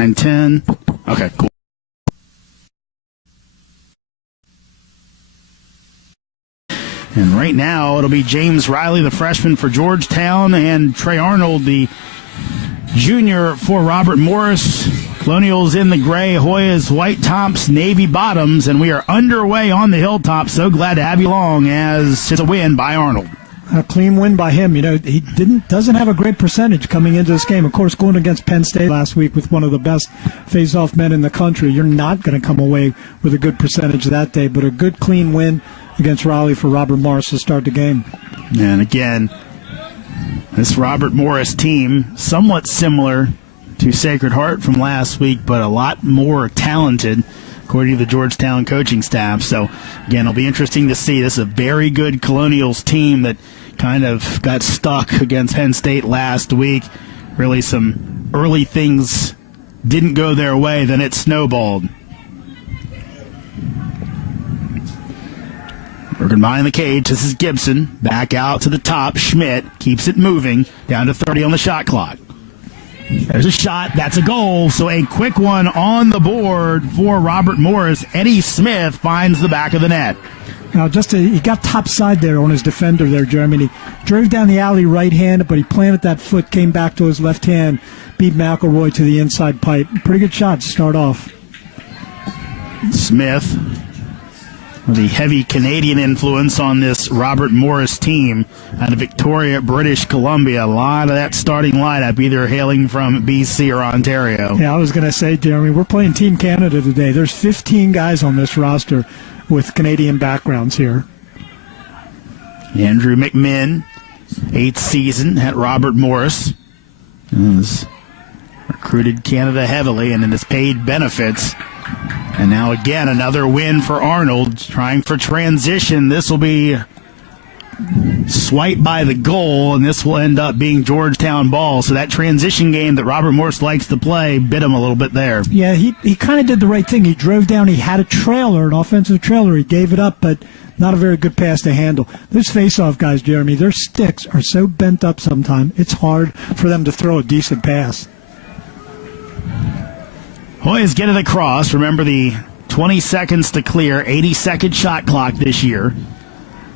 9-10. Okay, cool. And right now, it'll be James Riley, the freshman for Georgetown, and Trey Arnold, the junior for Robert Morris. Colonials in the gray, Hoyas white tops, navy bottoms, and we are underway on the hilltop. So glad to have you along as it's a win by Arnold. A clean win by him. You know, he doesn't have a great percentage coming into this game. Of course, going against Penn State last week with one of the best face-off men in the country, you're not going to come away with a good percentage that day, but a good, clean win against Raleigh for Robert Morris to start the game. And again, this Robert Morris team, somewhat similar to Sacred Heart from last week, but a lot more talented, according to the Georgetown coaching staff. So, again, it'll be interesting to see. This is a very good Colonials team that kind of got stuck against Penn State last week. Really some early things didn't go their way, then it snowballed. Working behind the cage, this is Gibson. Back out to the top. Schmidt keeps it moving. Down to 30 on the shot clock. There's a shot. That's a goal. So a quick one on the board for Robert Morris. Eddie Smith finds the back of the net. Now, he got top side there on his defender there, Jeremy. He drove down the alley right-handed, but he planted that foot, came back to his left hand, beat McElroy to the inside pipe. Pretty good shot to start off. Smith, the heavy Canadian influence on this Robert Morris team out of Victoria, British Columbia. A lot of that starting lineup either hailing from BC or Ontario. Yeah, I was going to say, Jeremy, we're playing Team Canada today. There's 15 guys on this roster with Canadian backgrounds here. Andrew McMinn, 8th season at Robert Morris, has recruited Canada heavily and has paid benefits. And now again, another win for Arnold, trying for transition. This will be swiped by the goal, and this will end up being Georgetown ball. So that transition game that Robert Morris likes to play bit him a little bit there. Yeah, he kind of did the right thing. He drove down. He had a trailer, an offensive trailer. He gave it up, but not a very good pass to handle. Those face-off guys, Jeremy, their sticks are so bent up sometimes, it's hard for them to throw a decent pass. Hoyas get it across. Remember the 20 seconds to clear, 80-second shot clock this year.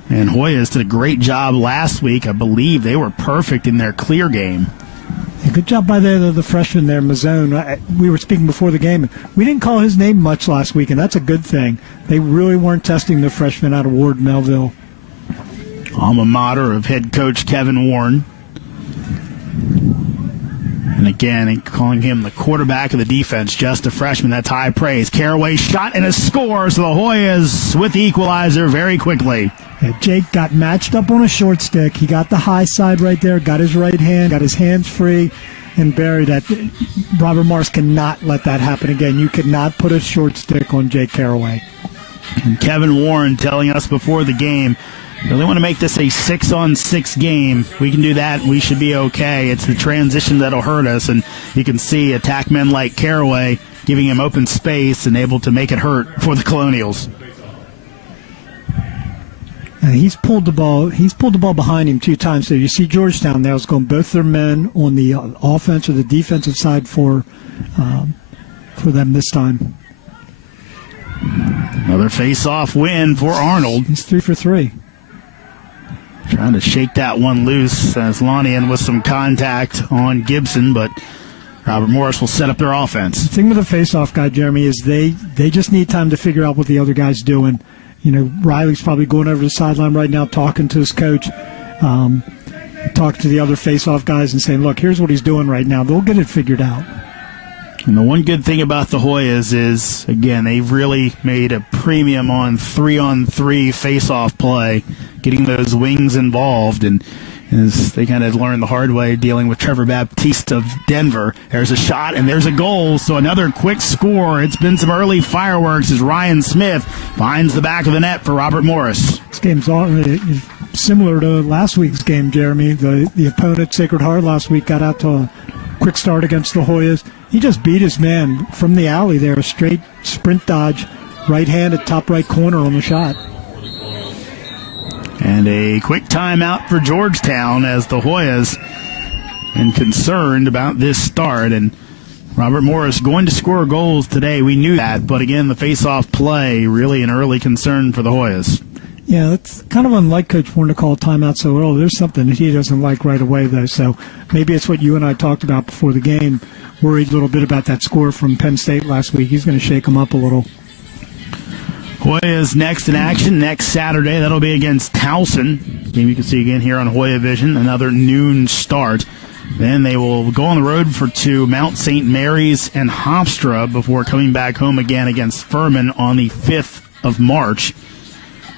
And Hoyas did a great job last week. I believe they were perfect in their clear game. Yeah, good job by the freshman there, Mazzone. We were speaking before the game. We didn't call his name much last week, and that's a good thing. They really weren't testing the freshman out of Ward Melville. Alma mater of head coach Kevin Warren. And again, calling him the quarterback of the defense, just a freshman. That's high praise. Caraway shot and a score, so the Hoyas with the equalizer very quickly. Yeah, Jake got matched up on a short stick. He got the high side right there, got his right hand, got his hands free, and buried that. Robert Morris cannot let that happen again. You cannot put a short stick on Jake Caraway. And Kevin Warren telling us before the game, really want to make this a 6-on-6 game. We can do that. We should be okay. It's the transition that'll hurt us. And you can see attack men like Caraway giving him open space and able to make it hurt for the Colonials. He's pulled the ball. He's pulled the ball behind him 2 times. So you see Georgetown now is going both their men on the offense or the defensive side for them this time. Another face-off win for Arnold. He's 3 for 3. Trying to shake that one loose as Lanian with some contact on Gibson, but Robert Morris will set up their offense. The thing with the face-off guy, Jeremy, is they just need time to figure out what the other guy's doing. You know, Riley's probably going over the sideline right now talking to his coach, talking to the other face-off guys and saying, look, here's what he's doing right now. They'll get it figured out. And the one good thing about the Hoyas is, again, they've really made a premium on 3-on-3 face-off play, getting those wings involved, and as they kind of learned the hard way dealing with Trevor Baptiste of Denver. There's a shot, and there's a goal, so another quick score. It's been some early fireworks as Ryan Smith finds the back of the net for Robert Morris. This game's similar to last week's game, Jeremy. The opponent, Sacred Heart, last week got out to a quick start against the Hoyas. He just beat his man from the alley there, a straight sprint dodge, right-handed, top right corner on the shot. And a quick timeout for Georgetown as the Hoyas been concerned about this start. And Robert Morris going to score goals today. We knew that, but again, the face-off play really an early concern for the Hoyas. Yeah, that's kind of unlike Coach Warren to call a timeout so early. There's something that he doesn't like right away, though. So maybe it's what you and I talked about before the game. Worried a little bit about that score from Penn State last week. He's going to shake them up a little. Hoyas next in action next Saturday. That'll be against Towson. Game you can see again here on Hoya Vision. Another noon start. Then they will go on the road to Mount St. Mary's and Hofstra before coming back home again against Furman on the 5th of March.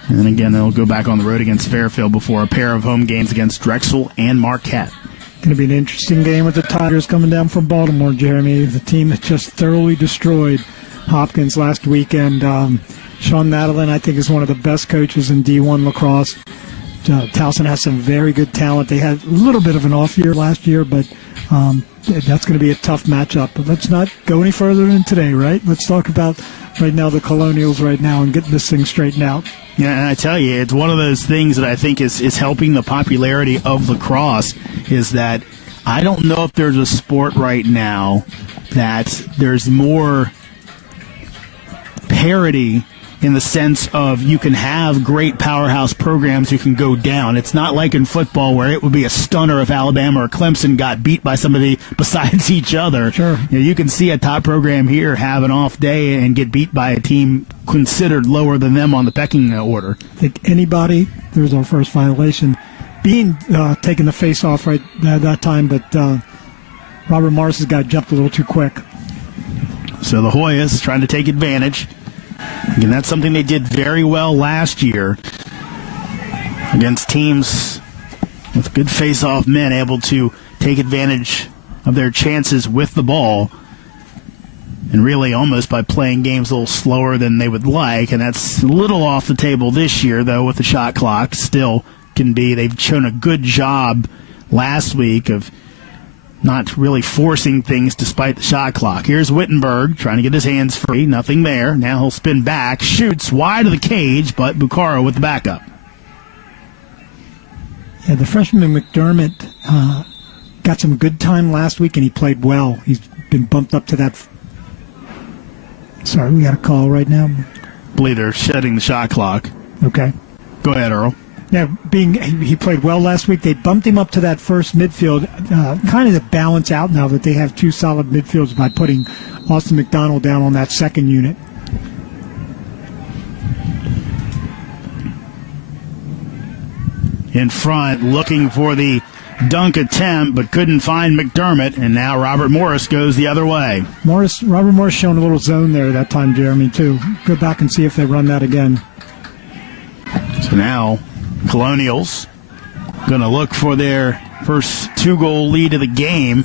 And then again, they'll go back on the road against Fairfield before a pair of home games against Drexel and Marquette. Going to be an interesting game with the Tigers coming down from Baltimore, Jeremy. The team that just thoroughly destroyed Hopkins last weekend. Sean Madeline, I think, is one of the best coaches in D1 lacrosse. Towson has some very good talent. They had a little bit of an off year last year, but that's going to be a tough matchup. But let's not go any further than today, right? Let's talk about right now the Colonials right now and getting this thing straightened out. Yeah, and I tell you, it's one of those things that I think is helping the popularity of lacrosse is that I don't know if there's a sport right now that there's more parity in the sense of you can have great powerhouse programs who can go down. It's not like in football where it would be a stunner if Alabama or Clemson got beat by somebody besides each other. Sure. You can see a top program here have an off day and get beat by a team considered lower than them on the pecking order. I think anybody, there's our first violation, being taking the face off right at that time, but Robert Morris' got jumped a little too quick. So the Hoyas trying to take advantage. Again, that's something they did very well last year against teams with good face-off men able to take advantage of their chances with the ball and really almost by playing games a little slower than they would like, and that's a little off the table this year, though, with the shot clock. Still can be. They've shown a good job last week of not really forcing things despite the shot clock. Here's Wittenberg trying to get his hands free. Nothing there. Now he'll spin back. Shoots wide of the cage, but Bucaro with the backup. Yeah, the freshman McDermott got some good time last week, and he played well. He's been bumped up to that. Sorry, we got a call right now. I believe they're shedding the shot clock. Okay. Go ahead, Earl. Now, he played well last week. They bumped him up to that first midfield, kind of to balance out now that they have two solid midfields by putting Austin McDonald down on that second unit. In front, looking for the dunk attempt, but couldn't find McDermott, and now Robert Morris goes the other way. Robert Morris showing a little zone there that time, Jeremy, too. Go back and see if they run that again. So now Colonials going to look for their first 2-goal lead of the game.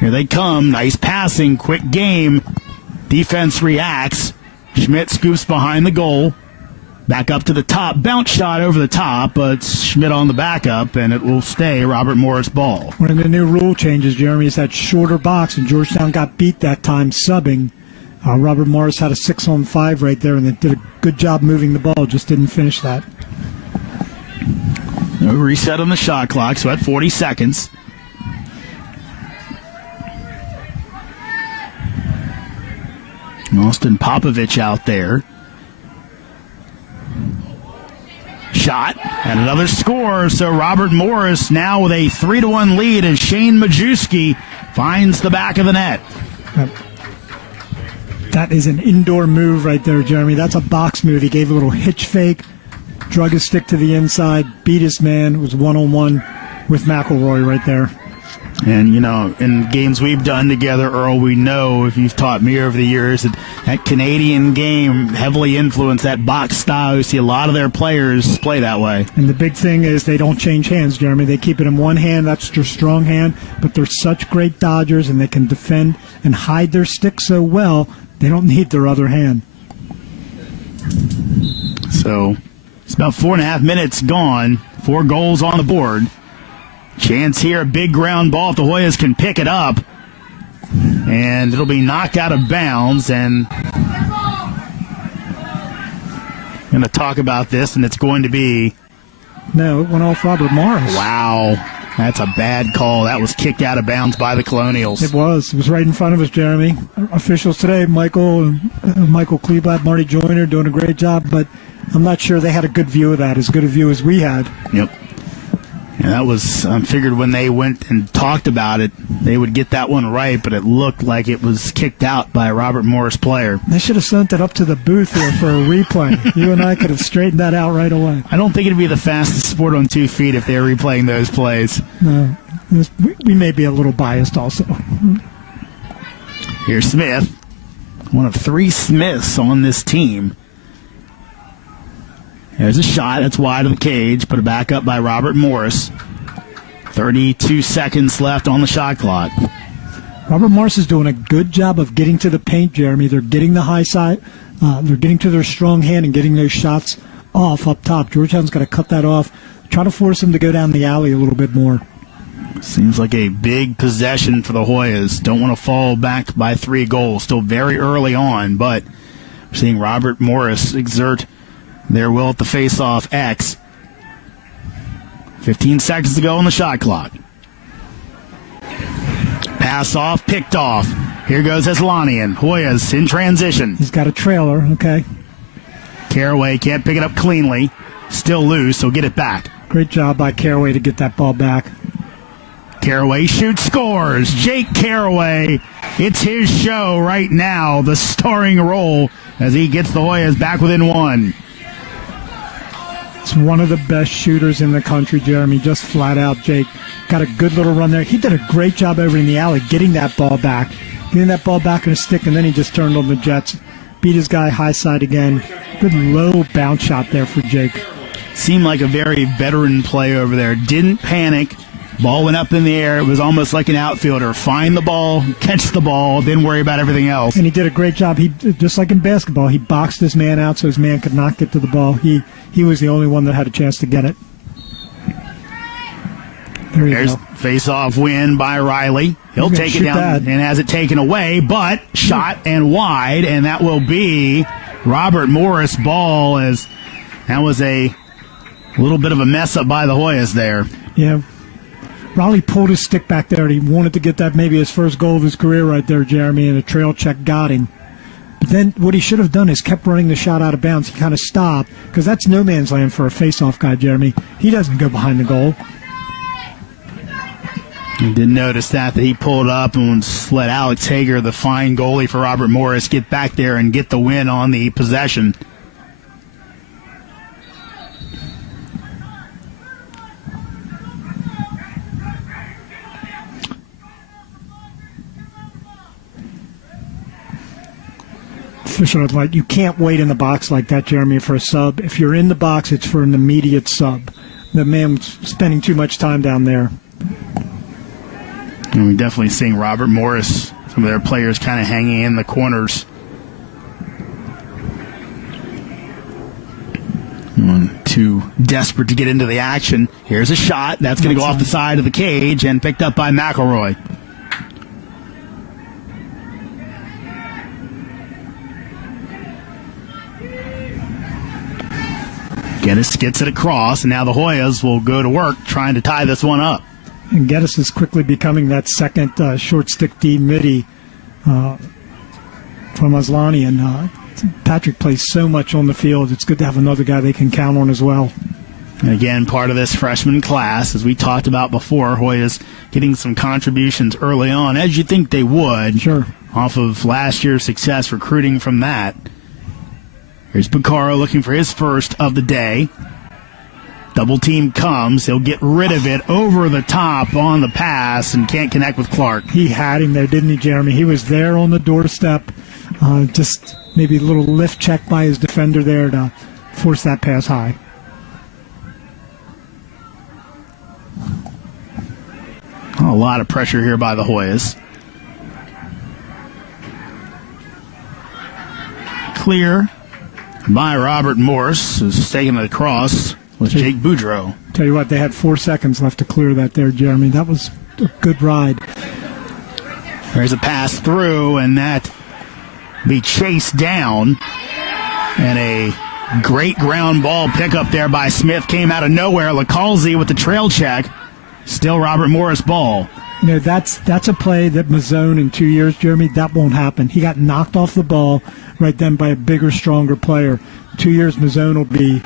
Here they come. Nice passing, quick game. Defense reacts. Schmidt scoops behind the goal. Back up to the top. Bounce shot over the top, but Schmidt on the backup, and it will stay Robert Morris ball. One of the new rule changes, Jeremy, is that shorter box, and Georgetown got beat that time subbing. Robert Morris had a 6-on-5 right there, and they did a good job moving the ball, just didn't finish that. No reset on the shot clock, so at 40 seconds. Austin Popovich out there. Shot and another score. So Robert Morris now with a 3-1 lead as Shane Majewski finds the back of the net. That is an indoor move right there, Jeremy. That's a box move. He gave a little hitch fake, drug his stick to the inside, beat his man, was one-on-one with McElroy right there. And, you know, in games we've done together, Earl, we know, if you've taught me over the years, that Canadian game heavily influenced that box style. You see a lot of their players play that way. And the big thing is they don't change hands, Jeremy. They keep it in one hand. That's their strong hand. But they're such great dodgers, and they can defend and hide their stick so well, they don't need their other hand. So it's about 4.5 minutes gone. 4 goals on the board. Chance here, a big ground ball if the Hoyas can pick it up. And it'll be knocked out of bounds. And I'm going to talk about this, and it's going to be... No, it went off Robert Morris. Wow. That's a bad call. That was kicked out of bounds by the Colonials. It was. It was right in front of us, Jeremy. Officials today, Michael Kleeblatt, Marty Joyner, doing a great job, but I'm not sure they had a good view of that, as good a view as we had. Yep. And that was, I figured when they went and talked about it, they would get that one right, but it looked like it was kicked out by a Robert Morris player. They should have sent it up to the booth here for a replay. You and I could have straightened that out right away. I don't think it'd be the fastest sport on 2 feet if they were replaying those plays. No. We may be a little biased also. Here's Smith, one of 3 Smiths on this team. There's a shot. That's wide of the cage. Put it back up by Robert Morris. 32 seconds left on the shot clock. Robert Morris is doing a good job of getting to the paint, Jeremy. They're getting the high side. They're getting to their strong hand and getting those shots off up top. Georgetown's got to cut that off. Try to force them to go down the alley a little bit more. Seems like a big possession for the Hoyas. Don't want to fall back by 3 goals. Still very early on, but we're seeing Robert Morris exert their will at the face-off X. 15 seconds to go on the shot clock. Pass off, picked off. Here goes Heslanian. Hoyas in transition. He's got a trailer, okay. Caraway can't pick it up cleanly. Still loose, so get it back. Great job by Caraway to get that ball back. Caraway shoots, scores. Jake Caraway. It's his show right now, the starring role, as he gets the Hoyas back within 1. It's one of the best shooters in the country, Jeremy. Just flat out, Jake. Got a good little run there. He did a great job over in the alley getting that ball back. Getting that ball back in a stick, and then he just turned on the Jets. Beat his guy high side again. Good low bounce shot there for Jake. Seemed like a very veteran play over there. Didn't panic. Ball went up in the air. It was almost like an outfielder. Find the ball, catch the ball, then worry about everything else. And he did a great job. He just like in basketball, he boxed his man out so his man could not get to the ball. He was the only one that had a chance to get it. There's face-off win by Riley. He'll take it down and has it taken away, but shot and wide, and that will be Robert Morris' ball, as that was a little bit of a mess up by the Hoyas there. Yeah. Raleigh pulled his stick back there. He wanted to get that maybe his first goal of his career right there, Jeremy, and a trail check got him. But then what he should have done is kept running the shot out of bounds. He kind of stopped, because that's no man's land for a face-off guy, Jeremy. He doesn't go behind the goal. You did notice that he pulled up and let Alex Hager, the fine goalie for Robert Morris, get back there and get the win on the possession. Official light. You can't wait in the box like that, Jeremy, for a sub. If you're in the box, it's for an immediate sub. The man was spending too much time down there. And we're definitely seeing Robert Morris, some of their players kind of hanging in the corners. Too desperate to get into the action. Here's a shot. That's going to go off the side of the cage and picked up by McElroy. Geddes gets it across, and now the Hoyas will go to work trying to tie this one up. And Geddes is quickly becoming that second short stick D midi from Aslani. And Patrick plays so much on the field. It's good to have another guy they can count on as well. And again, part of this freshman class, as we talked about before, Hoyas getting some contributions early on, as you think they would, sure, off of last year's success recruiting from that. Here's Bacaro looking for his first of the day. Double team comes. He'll get rid of it over the top on the pass and can't connect with Clark. He had him there, didn't he, Jeremy? He was there on the doorstep. Just maybe a little lift check by his defender there to force that pass high. A lot of pressure here by the Hoyas. Clear by Robert Morse, who's taking it across with Jake Boudreau. Tell you what, they had 4 seconds left to clear that there, Jeremy. That was a good ride. There's a pass through, and that be chased down. And a great ground ball pickup there by Smith came out of nowhere. Lacalzi with the trail check. Still Robert Morris ball. You know, that's a play that Mazzone in 2 years, Jeremy, that won't happen. He got knocked off the ball right then by a bigger, stronger player. 2 years, Mazzone will be,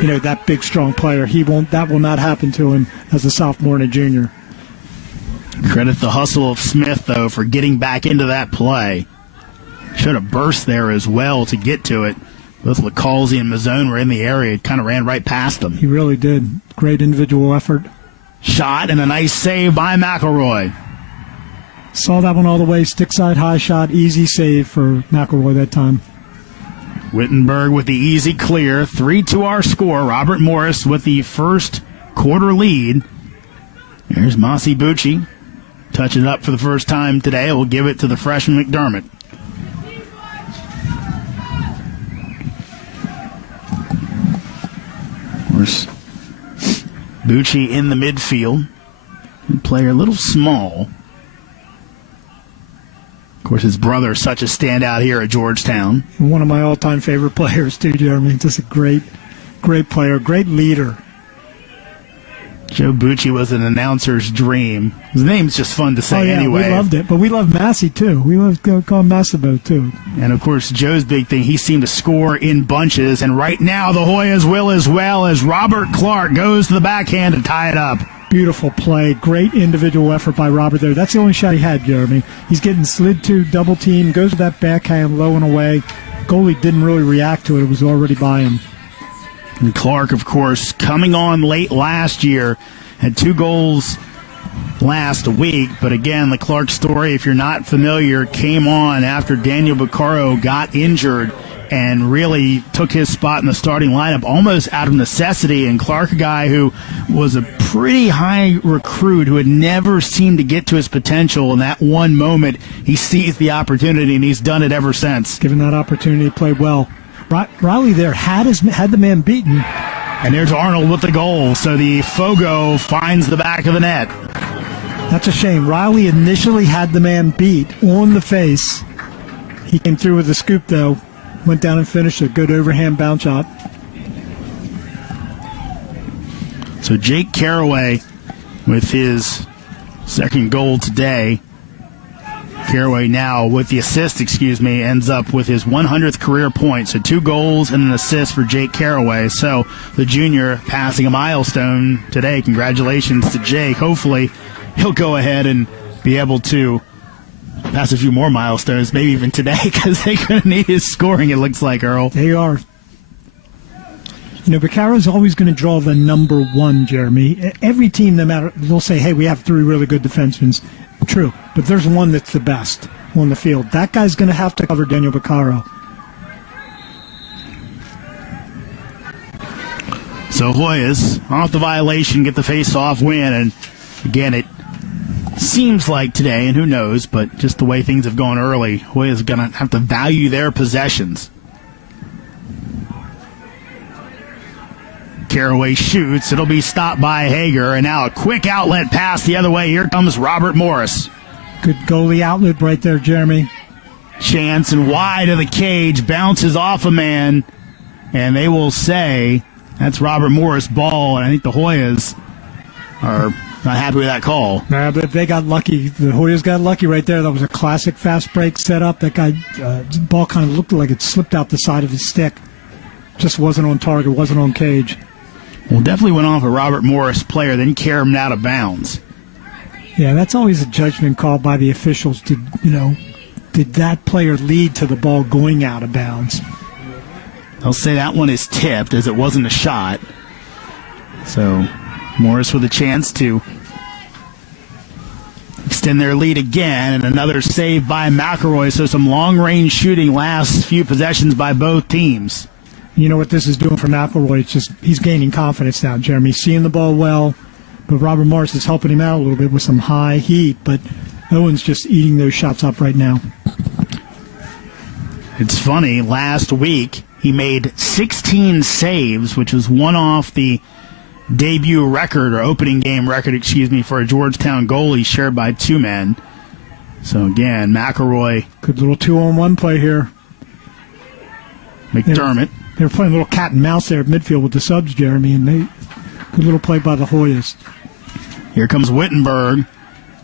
you know, that big, strong player. That will not happen to him as a sophomore and a junior. Credit the hustle of Smith, though, for getting back into that play. Should have burst there as well to get to it. Both Lacalzi and Mazzone were in the area. It kind of ran right past them. He really did. Great individual effort. Shot and a nice save by McElroy. Saw that one all the way. Stick side high shot. Easy save for McElroy that time. Wittenberg with the easy clear. 3-2 our score. Robert Morris with the first quarter lead. There's Mossy Bucci. Touching it up for the first time today. We'll give it to the freshman McDermott. Of course, Bucci in the midfield. Player a little small. Of course, his brother is such a standout here at Georgetown. One of my all-time favorite players, too, Jeremy. Just a great player, great leader. Joe Bucci was an announcer's dream. His name's just fun to say anyway. We loved it, but we loved Massey, too. We loved to call him Massimo, too. And, of course, Joe's big thing, he seemed to score in bunches. And right now, the Hoyas will as well as Robert Clark goes to the backhand to tie it up. Beautiful play. Great individual effort by Robert there. That's the only shot he had, Jeremy. He's getting slid to, double team, goes to that backhand low and away. Goalie didn't really react to it. It was already by him. And Clark, of course, coming on late last year, had 2 goals last week. But again, the Clark story, if you're not familiar, came on after Daniel Baccaro got injured and really took his spot in the starting lineup almost out of necessity. And Clark, a guy who was a pretty high recruit who had never seemed to get to his potential, in that one moment, he seized the opportunity, and he's done it ever since. Given that opportunity, he played well. Riley there had the man beaten. And there's Arnold with the goal. So the Fogo finds the back of the net. That's a shame. Riley initially had the man beat on the face. He came through with the scoop, though. Went down and finished a good overhand bounce shot. So Jake Carraway with his second goal today. Carraway now with the assist, ends up with his 100th career point. So 2 goals and an assist for Jake Carraway. So the junior passing a milestone today. Congratulations to Jake. Hopefully he'll go ahead and be able to pass a few more milestones, maybe even today, because they're going to need his scoring, it looks like, Earl. They are. You know, Baccaro's always going to draw the number 1, Jeremy. Every team, no matter, they'll say, hey, we have 3 really good defensemen. True, but there's one that's the best on the field. That guy's going to have to cover Daniel Baccaro. So Hoyas, off the violation, get the face-off win, and again, it seems like today, and who knows, but just the way things have gone early, Hoyas going to have to value their possessions. Carraway shoots. It'll be stopped by Hager. And now a quick outlet pass the other way. Here comes Robert Morris. Good goalie outlet right there, Jeremy. Chance and wide of the cage. Bounces off a man. And they will say that's Robert Morris' ball. And I think the Hoyas are not happy with that call. Nah, but they got lucky. The Hoyas got lucky right there. That was a classic fast break setup. That guy, ball kind of looked like it slipped out the side of his stick. Just wasn't on target, wasn't on cage. Well, definitely went off a Robert Morris player, then carried him out of bounds. Yeah, that's always a judgment call by the officials. Did that player lead to the ball going out of bounds? They'll say that one is tipped, as it wasn't a shot. So Morris with a chance to extend their lead again, and another save by McElroy. So some long-range shooting last few possessions by both teams. You know what this is doing for McElroy? It's just he's gaining confidence now, Jeremy. He's seeing the ball well, but Robert Morris is helping him out a little bit with some high heat, but Owen's just eating those shots up right now. It's funny, last week he made 16 saves, which was one off the debut record, or opening game record, for a Georgetown goalie shared by 2 men. So again, McElroy. Good little 2-on-1 play here. McDermott. They were playing a little cat and mouse there at midfield with the subs, Jeremy, and good little play by the Hoyas. Here comes Wittenberg.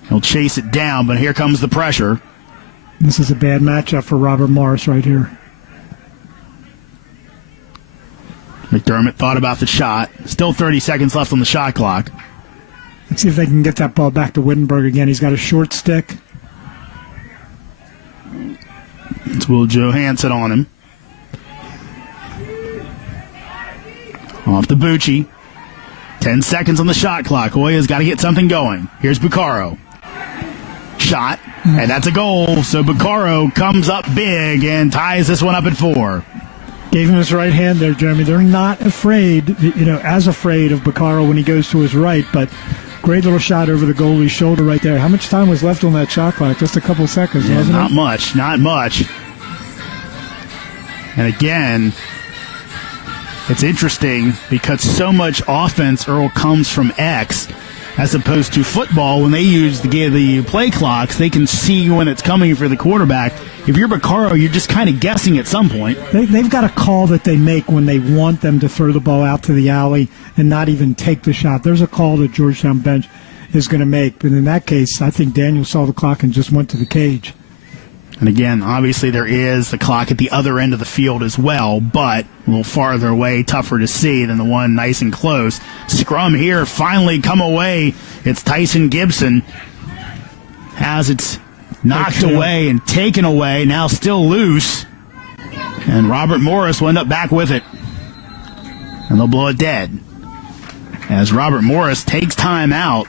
He'll chase it down, but here comes the pressure. This is a bad matchup for Robert Morris right here. McDermott thought about the shot. Still 30 seconds left on the shot clock. Let's see if they can get that ball back to Wittenberg again. He's got a short stick. It's Will Johansson on him. Off to Bucci. 10 seconds on the shot clock. Hoya's got to get something going. Here's Buccaro. Shot, and that's a goal. So Buccaro comes up big and ties this one up at 4. Gave him his right hand there, Jeremy. They're not afraid, as afraid of Buccaro when he goes to his right, but great little shot over the goalie's shoulder right there. How much time was left on that shot clock? Just a couple seconds, wasn't not it? Not much. And again, it's interesting because so much offense, Earl, comes from X as opposed to football. When they use the play clocks, they can see when it's coming for the quarterback. If you're Buccaro, you're just kind of guessing at some point. They've got a call that they make when they want them to throw the ball out to the alley and not even take the shot. There's a call that Georgetown bench is going to make. But in that case, I think Daniel saw the clock and just went to the cage. And again, obviously there is the clock at the other end of the field as well, but a little farther away, tougher to see than the one nice and close. Scrum here, finally come away. It's Tyson Gibson. Has it knocked away and taken away, now still loose. And Robert Morris will end up back with it. And they'll blow it dead. As Robert Morris takes time out.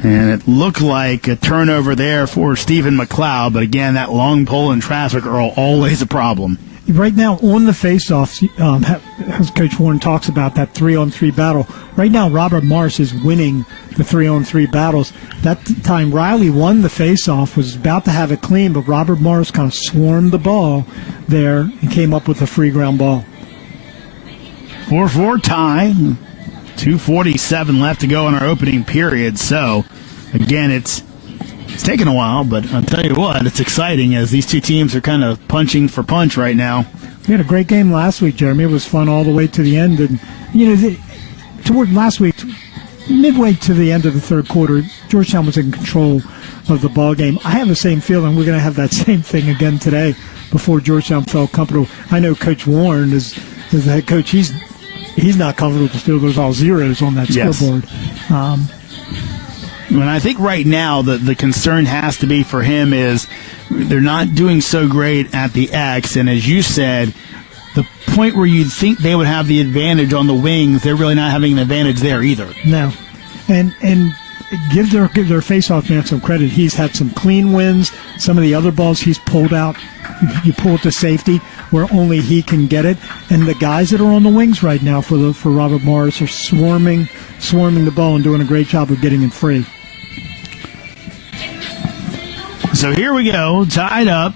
And it looked like a turnover there for Stephen McLeod, but again, that long pole in traffic are always a problem. Right now, on the faceoffs, as Coach Warren talks about that 3-on-3 battle, right now Robert Morris is winning the 3-on-3 battles. That time Riley won the faceoff, was about to have it clean, but Robert Morris kind of swarmed the ball there and came up with a free ground ball. 4-4 tie. 2:47 left to go in our opening period. So, again, it's taken a while, but I'll tell you what, it's exciting as these two teams are kind of punching for punch right now. We had a great game last week, Jeremy. It was fun all the way to the end. And, toward last week, midway to the end of the third quarter, Georgetown was in control of the ball game. I have the same feeling we're going to have that same thing again today before Georgetown felt comfortable. I know Coach Warren is the head coach. He's not comfortable to still there's all zeros on that scoreboard. And I think right now the concern has to be for him is they're not doing so great at the X, and as you said, the point where you'd think they would have the advantage on the wings, they're really not having an advantage there either. No. And give their face-off man some credit. He's had some clean wins. Some of the other balls he's pulled out, you pull it to safety where only he can get it. And the guys that are on the wings right now for Robert Morris are swarming the ball and doing a great job of getting it free. So here we go, tied up.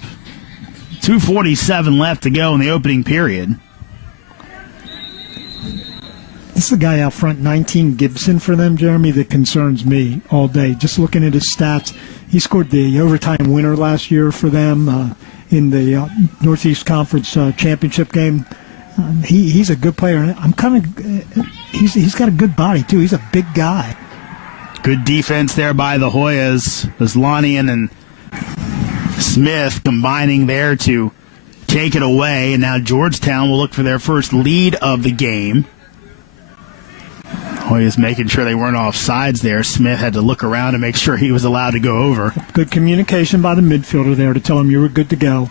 2:47 left to go in the opening period. It's the guy out front, 19, Gibson, for them, Jeremy, that concerns me all day. Just looking at his stats, he scored the overtime winner last year for them in the Northeast Conference championship game. He's a good player. He's got a good body, too. He's a big guy. Good defense there by the Hoyas. Lanian and Smith combining there to take it away. And now Georgetown will look for their first lead of the game. Hoyas making sure they weren't off sides there. Smith had to look around and make sure he was allowed to go over. Good communication by the midfielder there to tell him you were good to go.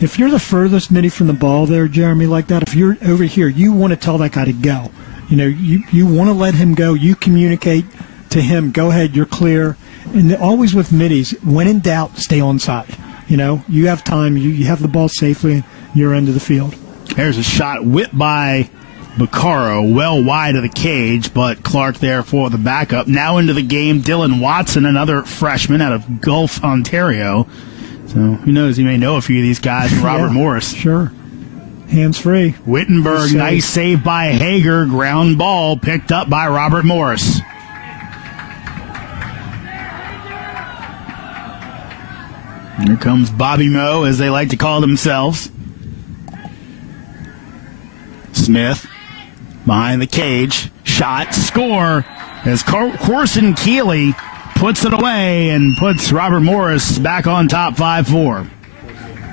If you're the furthest midi from the ball there, Jeremy, like that, if you're over here, you want to tell that guy to go. You want to let him go. You communicate to him, go ahead, you're clear. And always with middies, when in doubt, stay on side. You have time. You have the ball safely your end of the field. There's a shot whipped by Buccaro, well wide of the cage, but Clark there for the backup. Now into the game, Dylan Watson, another freshman out of Gulf, Ontario. So who knows, he may know a few of these guys. Robert Morris. Sure. Hands free. Wittenberg, nice save by Hager. Ground ball picked up by Robert Morris. Here comes Bobby Moe, as they like to call themselves. Smith behind the cage. Shot, score. as Corson Keeley puts it away and puts Robert Morris back on top 5-4.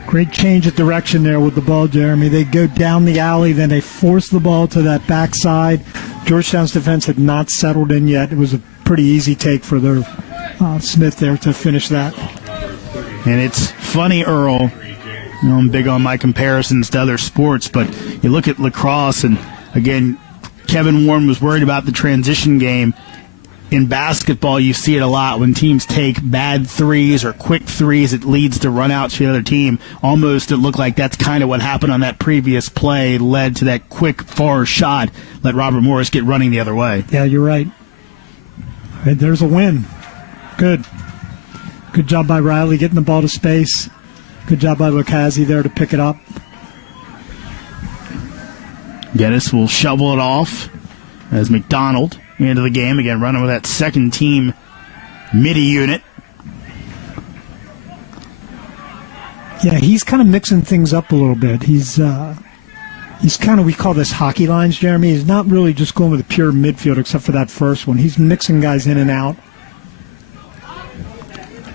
Great change of direction there with the ball, Jeremy. They go down the alley, then they force the ball to that backside. Georgetown's defense had not settled in yet. It was a pretty easy take for their Smith there to finish that. And it's funny, Earl, I'm big on my comparisons to other sports, but you look at lacrosse, and again, Kevin Warren was worried about the transition game. In basketball, you see it a lot when teams take bad threes or quick threes. It leads to run-outs for the other team. Almost it looked like that's kind of what happened on that previous play, led to that quick far shot, let Robert Morris get running the other way. Yeah, you're right. All right, there's a win. Good. Good job by Riley getting the ball to space. Good job by Lucchesi there to pick it up. Geddes will shovel it off as McDonald into the game again, running with that second team midi unit. Yeah, he's kind of mixing things up a little bit. He's kind of, we call this hockey lines, Jeremy. He's not really just going with a pure midfield except for that first one. He's mixing guys in and out.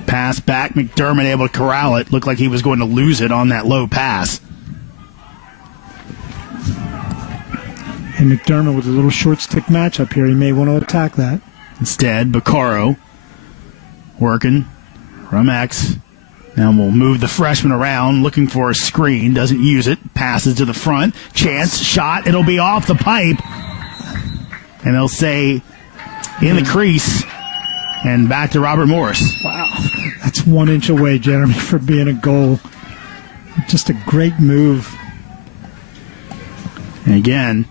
Pass back, McDermott able to corral it. Looked like he was going to lose it on that low pass. And McDermott with a little short stick matchup here. He may want to attack that. Instead, Baccaro working from X. Now we'll move the freshman around, looking for a screen. Doesn't use it. Passes to the front. Chance, shot. It'll be off the pipe. And they'll say in the crease. And back to Robert Morris. Wow. That's 1 inch away, Jeremy, for being a goal. Just a great move. And again,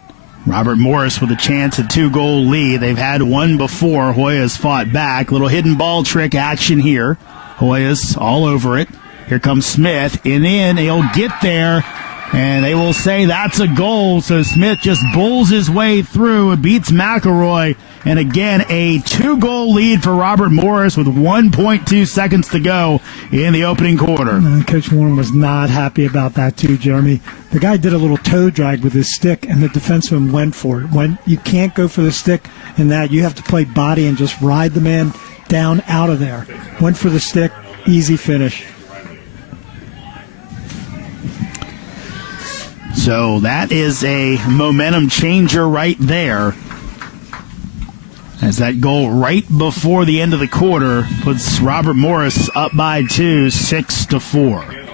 Robert Morris with a chance at 2-goal lead. They've had one before. Hoyas fought back. Little hidden ball trick action here. Hoyas all over it. Here comes Smith. In. He'll get there. And they will say that's a goal. So Smith just bulls his way through and beats McElroy. And again, a 2-goal lead for Robert Morris with 1.2 seconds to go in the opening quarter. Coach Warren was not happy about that too, Jeremy. The guy did a little toe drag with his stick, and the defenseman went for it. You can't go for the stick in that. You have to play body and just ride the man down out of there. Went for the stick, easy finish. So that is a momentum changer right there. As that goal right before the end of the quarter puts Robert Morris up by 2, 6-4.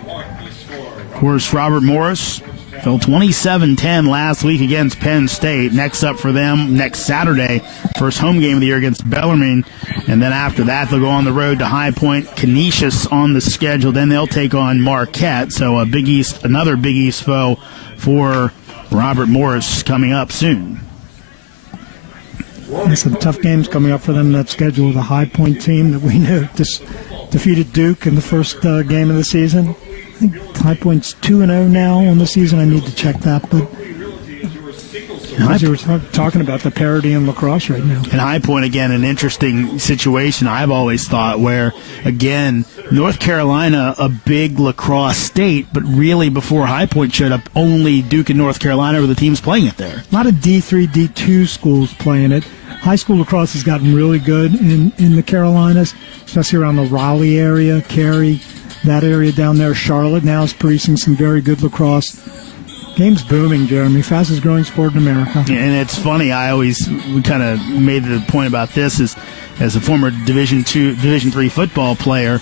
Of course, Robert Morris fell 27-10 last week against Penn State. Next up for them next Saturday, first home game of the year against Bellarmine. And then after that, they'll go on the road to High Point. Canisius on the schedule. Then they'll take on Marquette. So a Big East, another Big East foe for Robert Morris coming up soon. And some tough games coming up for them in that schedule. The High Point team that we know just defeated Duke in the first game of the season. I think High Point's 2-0 now on the season. I need to check that, but as you were talking about the parity in lacrosse right now. And High Point, again, an interesting situation I've always thought where, again, North Carolina, a big lacrosse state, but really before High Point showed up, only Duke and North Carolina were the teams playing it there. A lot of D3, D2 schools playing it. High school lacrosse has gotten really good in the Carolinas, especially around the Raleigh area, Cary, that area down there. Charlotte now is producing some very good lacrosse. Game's booming, Jeremy. Fastest growing sport in America. And it's funny, we kind of made the point about this as a former Division III football player,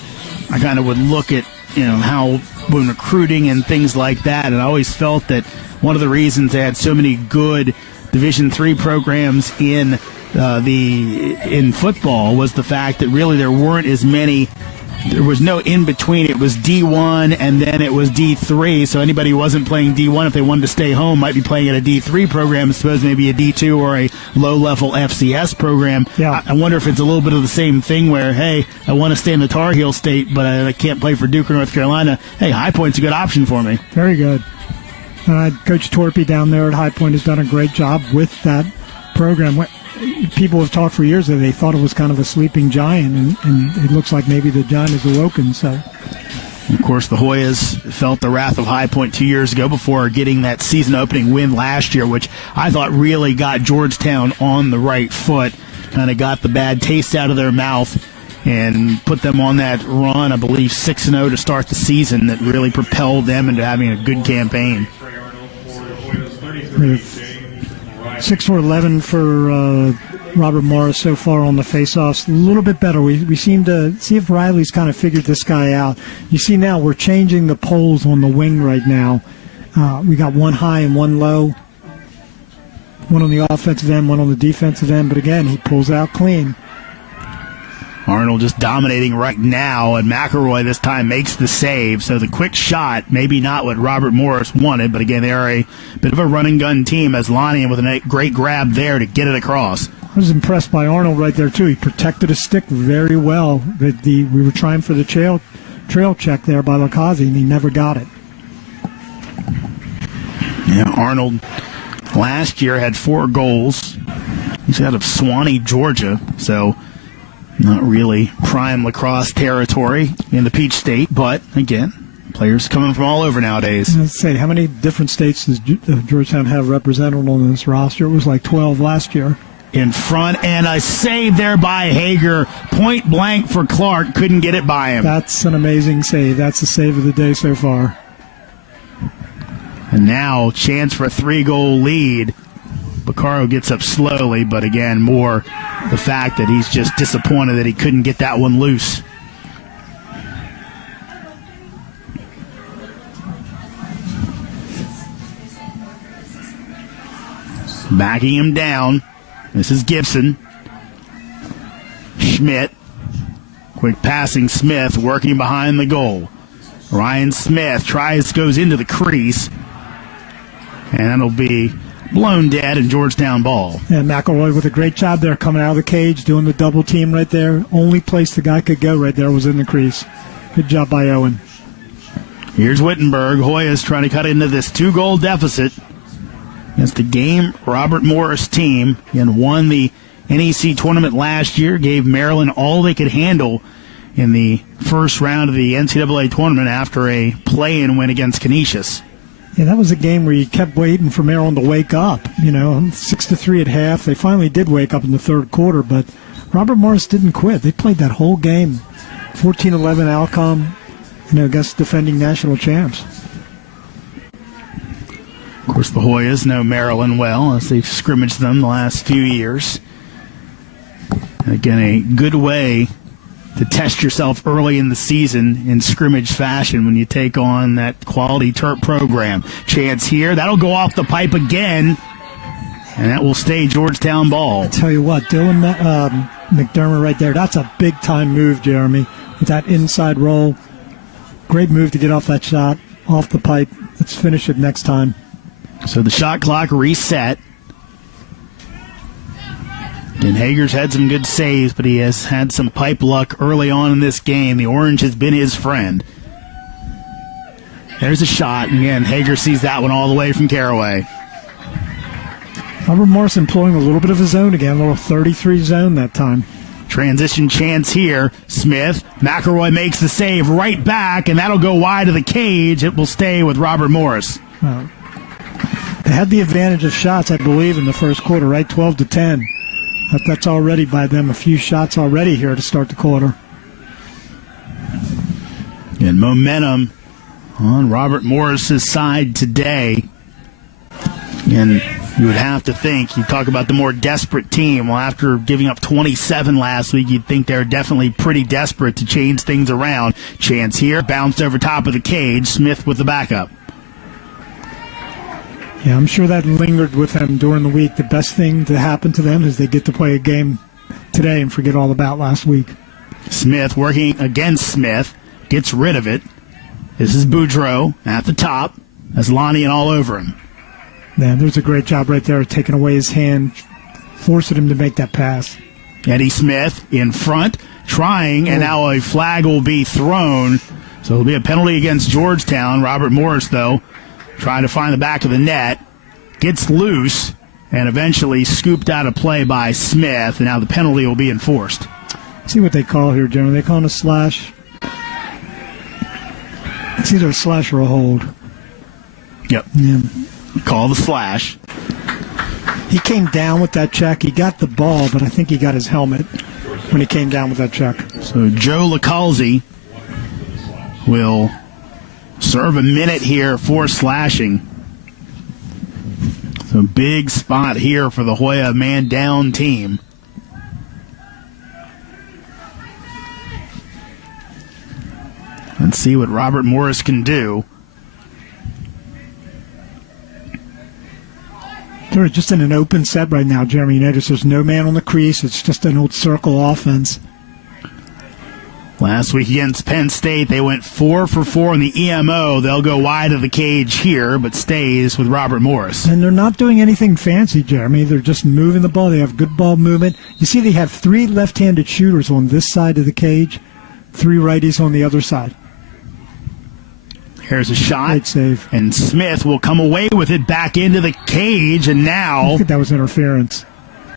I kind of would look at, how when recruiting and things like that, and I always felt that one of the reasons they had so many good Division III programs in football was the fact that really there weren't as many. There was no in between. It was D1 and then it was D3. So anybody who wasn't playing D1, if they wanted to stay home, might be playing at a D3 program, as opposed to maybe a D2 or a low-level FCS program. Yeah. I wonder if it's a little bit of the same thing where, hey, I want to stay in the Tar Heel state, but I can't play for Duke or North Carolina. Hey, High Point's a good option for me. Very good. Coach Torpy down there at High Point has done a great job with that program. People have talked for years that they thought it was kind of a sleeping giant, and it looks like maybe the giant is awoken. So, of course, the Hoyas felt the wrath of High Point 2 years ago before getting that season-opening win last year, which I thought really got Georgetown on the right foot. kind of got the bad taste out of their mouth and put them on that run, I believe 6-0 to start the season, that really propelled them into having a good campaign. 6 for 11 for Robert Morris so far on the faceoffs. A little bit better. We seem to see if Riley's kind of figured this guy out. You see now we're changing the poles on the wing right now. We got one high and one low. One on the offensive end, one on the defensive end. But again, he pulls out clean. Arnold just dominating right now, and McElroy this time makes the save. So the quick shot, maybe not what Robert Morris wanted, but again, they are a bit of a run-and-gun team, as Lonnie with a great grab there to get it across. I was impressed by Arnold right there, too. He protected his stick very well. We were trying for the trail check there by Lakazi, and he never got it. Yeah, Arnold last year had 4 goals. He's out of Suwanee, Georgia, so not really prime lacrosse territory in the Peach State, but again, players coming from all over nowadays. Let's say, how many different states does Georgetown have represented on this roster? It was like 12 last year. In front, and a save there by Hager. Point blank for Clark. Couldn't get it by him. That's an amazing save. That's the save of the day so far. And now, chance for a 3-goal lead. Baccaro gets up slowly, but again, more the fact that he's just disappointed that he couldn't get that one loose. Backing him down. This is Gibson. Schmidt. Quick passing Smith, working behind the goal. Ryan Smith goes into the crease. And that'll be blown dead in Georgetown ball. And McElroy with a great job there, coming out of the cage, doing the double team right there. Only place the guy could go right there was in the crease. Good job by Owen. Here's Wittenberg. Hoyas trying to cut into this 2-goal deficit against the game Robert Morris team, and won the NEC tournament last year, gave Maryland all they could handle in the first round of the NCAA tournament after a play-in win against Canisius. Yeah, that was a game where you kept waiting for Maryland to wake up. 6-3 at half. They finally did wake up in the third quarter, but Robert Morris didn't quit. They played that whole game. 14-11 outcome, against defending national champs. Of course, the Hoyas know Maryland well, as they've scrimmaged them the last few years. And again, a good way to test yourself early in the season in scrimmage fashion when you take on that quality Terp program. Chance here. That'll go off the pipe again, and that will stay Georgetown ball. I tell you what, Dylan McDermott right there, that's a big-time move, Jeremy, with that inside roll. Great move to get off that shot, off the pipe. Let's finish it next time. So the shot clock reset. And Hager's had some good saves, but he has had some pipe luck early on in this game. The orange has been his friend. There's a shot. And again, Hager sees that one all the way from Caraway. Robert Morris employing a little bit of a zone again, a little 33 zone that time. Transition chance here. Smith. McElroy makes the save right back, and that'll go wide of the cage. It will stay with Robert Morris. They had the advantage of shots, I believe, in the first quarter, right? 12-10. That's already by them a few shots already here to start the quarter. And momentum on Robert Morris's side today. And you would have to think, you talk about the more desperate team. Well, after giving up 27 last week, you'd think they're definitely pretty desperate to change things around. Chance here, bounced over top of the cage. Smith with the backup. Yeah, I'm sure that lingered with them during the week. The best thing to happen to them is they get to play a game today and forget all about last week. Smith working against Smith, gets rid of it. This is Boudreau at the top. That's Lonnie and all over him. Yeah, there's a great job right there, taking away his hand, forcing him to make that pass. Eddie Smith in front, trying, and now a flag will be thrown. So it'll be a penalty against Georgetown. Robert Morris, though, trying to find the back of the net, gets loose, and eventually scooped out of play by Smith, and now the penalty will be enforced. See what they call here, Jeremy. They call it a slash. It's either a slash or a hold. Yep. Yeah. Call the slash. He came down with that check. He got the ball, but I think he got his helmet when he came down with that check. So Joe LaCalzi will serve a minute here for slashing. So big spot here for the Hoya man down team. Let's see what Robert Morris can do. They're just in an open set right now, Jeremy. You notice there's no man on the crease. It's just an old circle offense. Last week against Penn State, they went 4 for 4 in the EMO. They'll go wide of the cage here, but stays with Robert Morris. And they're not doing anything fancy, Jeremy. They're just moving the ball. They have good ball movement. You see they have 3 left-handed shooters on this side of the cage, 3 righties on the other side. Here's a shot. Great save. And Smith will come away with it back into the cage, and now I think that was interference.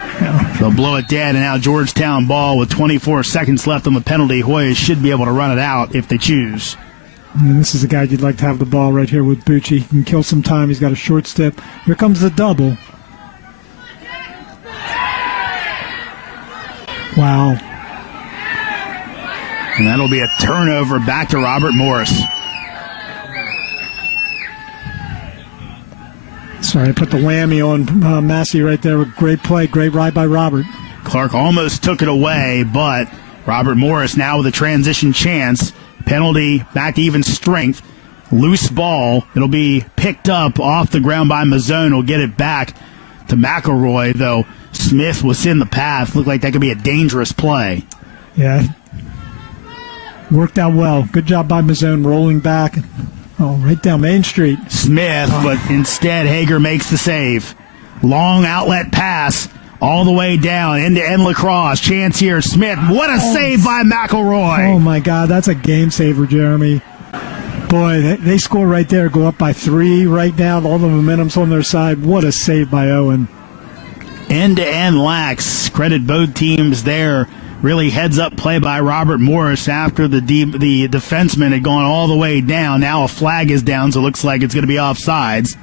Yeah. They'll blow it dead, and now Georgetown ball with 24 seconds left on the penalty. Hoyas should be able to run it out if they choose. And this is the guy you'd like to have the ball right here with Bucci. He can kill some time. He's got a short step. Here comes the double. Wow. And that'll be a turnover back to Robert Morris. Sorry, I put the whammy on Massey right there. Great play, great ride by Robert. Clark almost took it away, but Robert Morris now with a transition chance. Penalty back to even strength. Loose ball. It'll be picked up off the ground by Mazzone. Will get it back to McElroy, though Smith was in the path. Looked like that could be a dangerous play. Yeah. Worked out well. Good job by Mazzone rolling back. Oh, right down Main Street. Smith, but instead Hager makes the save. Long outlet pass all the way down into end lacrosse. Chance here. Smith. What a save by McElroy. Oh, my God. That's a game saver, Jeremy. Boy, they score right there. Go up by 3 right now. All the momentum's on their side. What a save by Owen. End-to-end lax. Credit both teams there. Really heads-up play by Robert Morris after the defenseman had gone all the way down. Now a flag is down, so it looks like it's going to be offsides.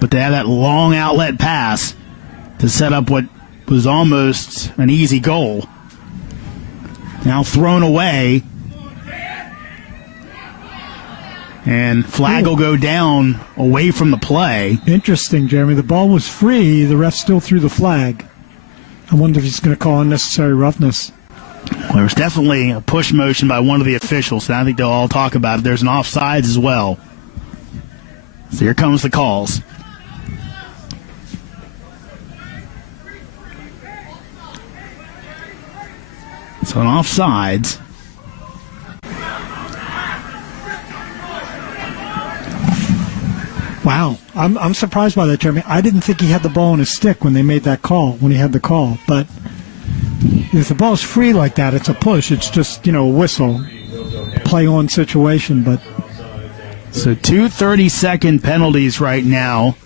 But they have that long outlet pass to set up what was almost an easy goal. Now thrown away. And flag will go down away from the play. Interesting, Jeremy. The ball was free. The ref still threw the flag. I wonder if he's going to call unnecessary roughness. Well, there was definitely a push motion by one of the officials, and I think they'll all talk about it. There's an offsides as well. So here comes the calls. So an offsides. Wow. I'm surprised by that, Jeremy. I didn't think he had the ball in his stick when they made that call, when he had the call. But if the ball's free like that, it's a push. It's just, a whistle. Play-on situation, but... So 2 30-second penalties right now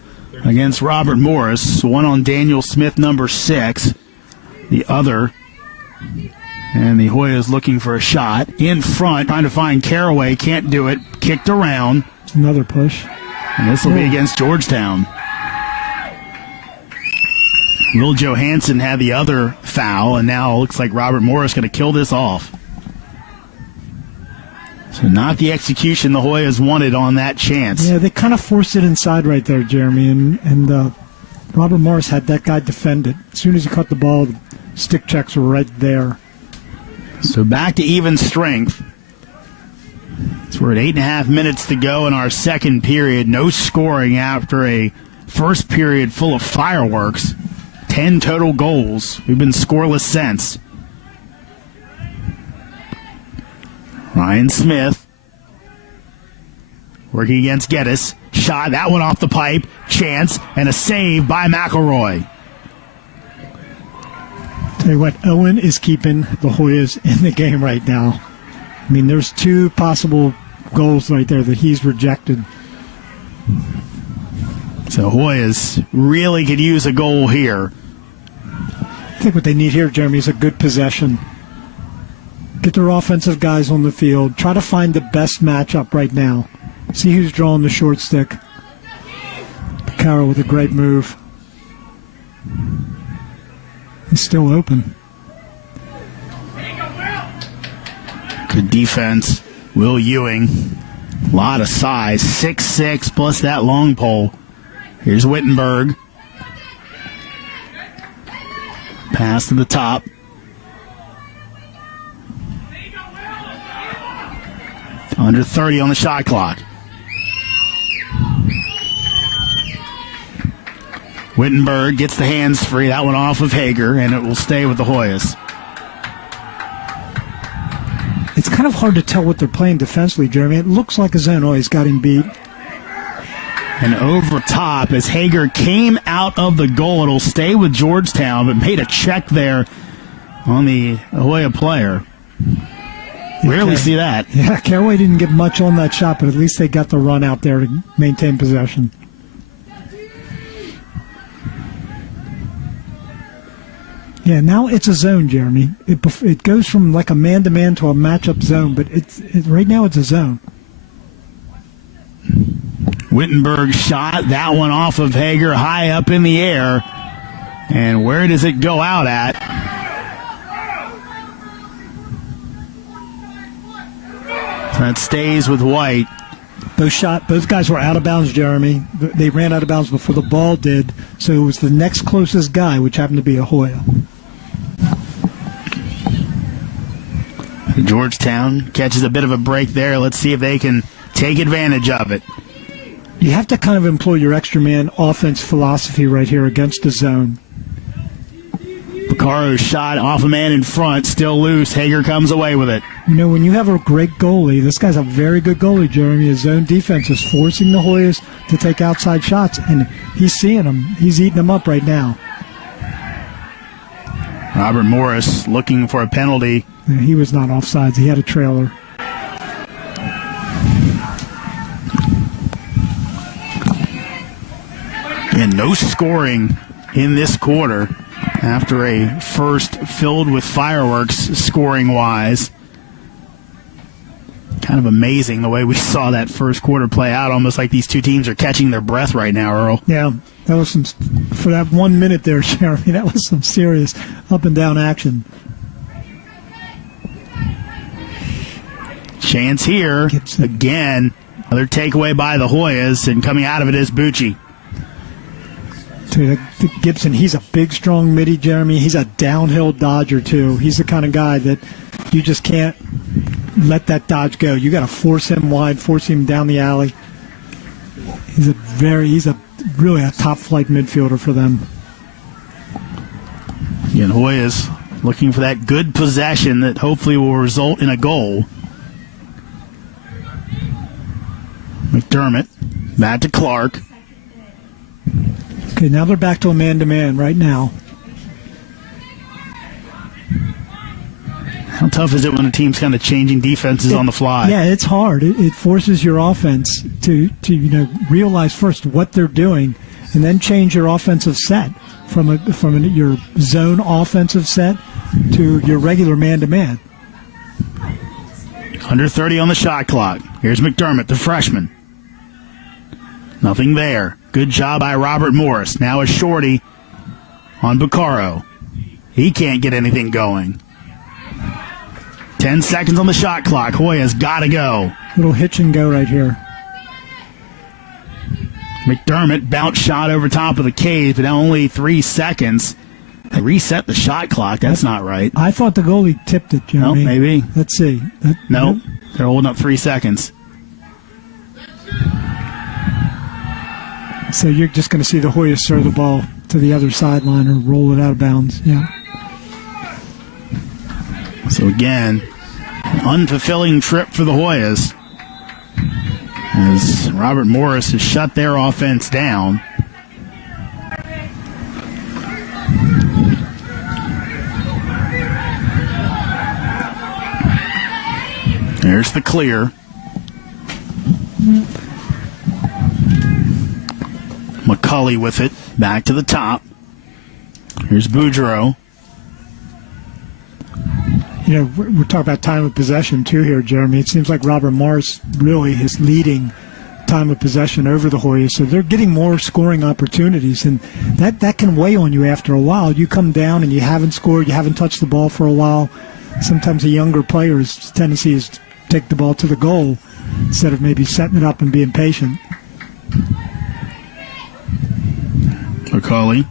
against Robert Morris. One on Daniel Smith, number 6. The other... And the Hoyas looking for a shot. In front, trying to find Caraway. Can't do it. Kicked around. Another push. And this will be against Georgetown. Will Johansson had the other foul, and now it looks like Robert Morris going to kill this off. So not the execution the Hoyas wanted on that chance. Yeah, they kind of forced it inside right there, Jeremy, and Robert Morris had that guy defend it. As soon as he caught the ball, the stick checks were right there. So back to even strength. So we're at 8.5 minutes to go in our second period. No scoring after a first period full of fireworks. 10 total goals. We've been scoreless since. Ryan Smith working against Geddes. Shot, that one off the pipe. Chance, and a save by McElroy. Tell you what, Owen is keeping the Hoyas in the game right now. I mean, there's 2 possible goals right there that he's rejected. So Hoyas really could use a goal here. I think what they need here, Jeremy, is a good possession. Get their offensive guys on the field. Try to find the best matchup right now. See who's drawing the short stick. Picaro with a great move. He's still open. Good defense. Will Ewing. A lot of size. 6'6", plus that long pole. Here's Wittenberg. Pass to the top. Under 30 on the shot clock. Wittenberg gets the hands free. That one off of Hager, and it will stay with the Hoyas. It's kind of hard to tell what they're playing defensively, Jeremy. It looks like a zone. Oh, he's got him beat. And over top, as Hager came out of the goal, it'll stay with Georgetown, but made a check there on the Hoya player. Rarely see that. Yeah, Caraway didn't get much on that shot, but at least they got the run out there to maintain possession. Yeah, now it's a zone, Jeremy. It goes from like a man-to-man to a matchup zone, but right now it's a zone. Wittenberg shot that one off of Hager high up in the air. And where does it go out at? That stays with White. Both guys were out of bounds, Jeremy. They ran out of bounds before the ball did, so it was the next closest guy, which happened to be a Hoya. Georgetown catches a bit of a break there. Let's see if they can take advantage of it. You have to kind of employ your extra man offense philosophy right here against the zone. Piccaro's shot off a man in front, still loose. Hager comes away with it. You know, when you have a great goalie, this guy's a very good goalie, Jeremy. His zone defense is forcing the Hoyas to take outside shots, and he's seeing them. He's eating them up right now. Robert Morris looking for a penalty. Yeah, he was not offsides. He had a trailer. And no scoring in this quarter after a first filled with fireworks scoring-wise. Kind of amazing the way we saw that first quarter play out, almost like these two teams are catching their breath right now, Earl. Yeah, that was for that 1 minute there, Jeremy, that was some serious up-and-down action. Chance here. Gibson. Again, another takeaway by the Hoyas, and coming out of it is Bucci. Gibson, he's a big, strong midi, Jeremy. He's a downhill dodger, too. He's the kind of guy that you just can't let that dodge go. You got to force him wide, force him down the alley. He's really a top-flight midfielder for them. Again, Hoyas looking for that good possession that hopefully will result in a goal. McDermott, back to Clark. Okay, now they're back to a man-to-man right now. How tough is it when a team's kind of changing defenses on the fly? Yeah, it's hard. It forces your offense to realize first what they're doing, and then change your offensive set from your zone offensive set to your regular man-to-man. Under 30 on the shot clock. Here's McDermott, the freshman. Nothing there. Good job by Robert Morris. Now a shorty on Piccaro. He can't get anything going. 10 seconds on the shot clock. Hoya's got to go. Little hitch and go right here. McDermott bounce shot over top of the cage, but now only 3 seconds. They reset the shot clock. That's not right. I thought the goalie tipped it, Jeremy. No, maybe. Let's see. Nope. They're holding up 3 seconds. So you're just going to see the Hoyas serve the ball to the other sideline or roll it out of bounds. Yeah. So again, unfulfilling trip for the Hoyas as Robert Morris has shut their offense down. There's the clear. McCulley with it, back to the top. Here's Boudreau. You know, we're talking about time of possession, too, here, Jeremy. It seems like Robert Morris really is leading time of possession over the Hoyas, so they're getting more scoring opportunities, and that can weigh on you after a while. You come down and you haven't scored, you haven't touched the ball for a while. Sometimes a younger player's tendency is to take the ball to the goal instead of maybe setting it up and being patient. McCauley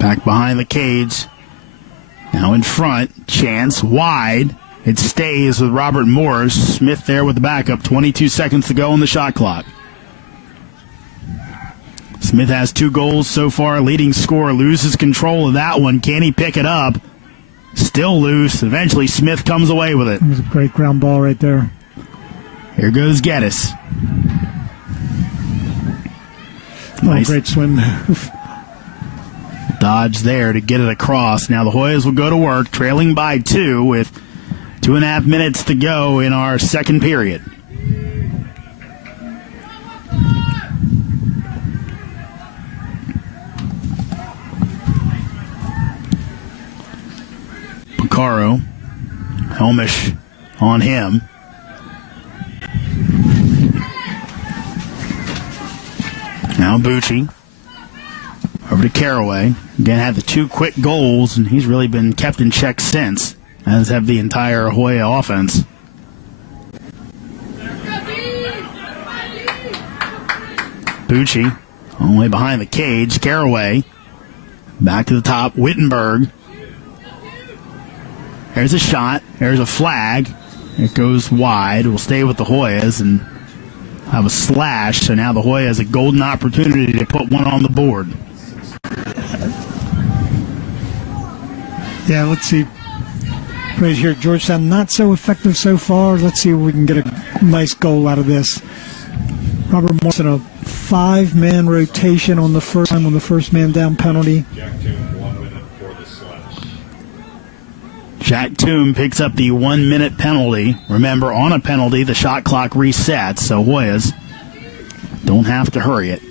back behind the cage. Now in front, chance wide. It stays with Robert Morris. Smith there with the backup. 22 seconds to go on the shot clock. Smith has 2 goals so far. Leading scorer loses control of that one. Can he pick it up? Still loose. Eventually Smith comes away with it. It was a great ground ball right there. Here goes Geddes. Nice. Great swim move. Dodge there to get it across. Now the Hoyas will go to work, trailing by 2 with 2.5 minutes to go in our second period. Picaro, Helmish on him. Now Bucci. Over to Caraway. Again, had the 2 quick goals, and he's really been kept in check since, as have the entire Hoya offense. Bucci, all the way behind the cage. Caraway, back to the top. Wittenberg. There's a shot. There's a flag. It goes wide. We'll stay with the Hoyas and have a slash. So now the Hoya has a golden opportunity to put one on the board. Yeah, let's see. Right here, Georgetown not so effective so far. Let's see if we can get a nice goal out of this. Robert Morris in a 5-man rotation on the first man down penalty. Jack Toom picks up the 1-minute penalty. Remember, on a penalty, the shot clock resets, so Hoyas don't have to hurry it.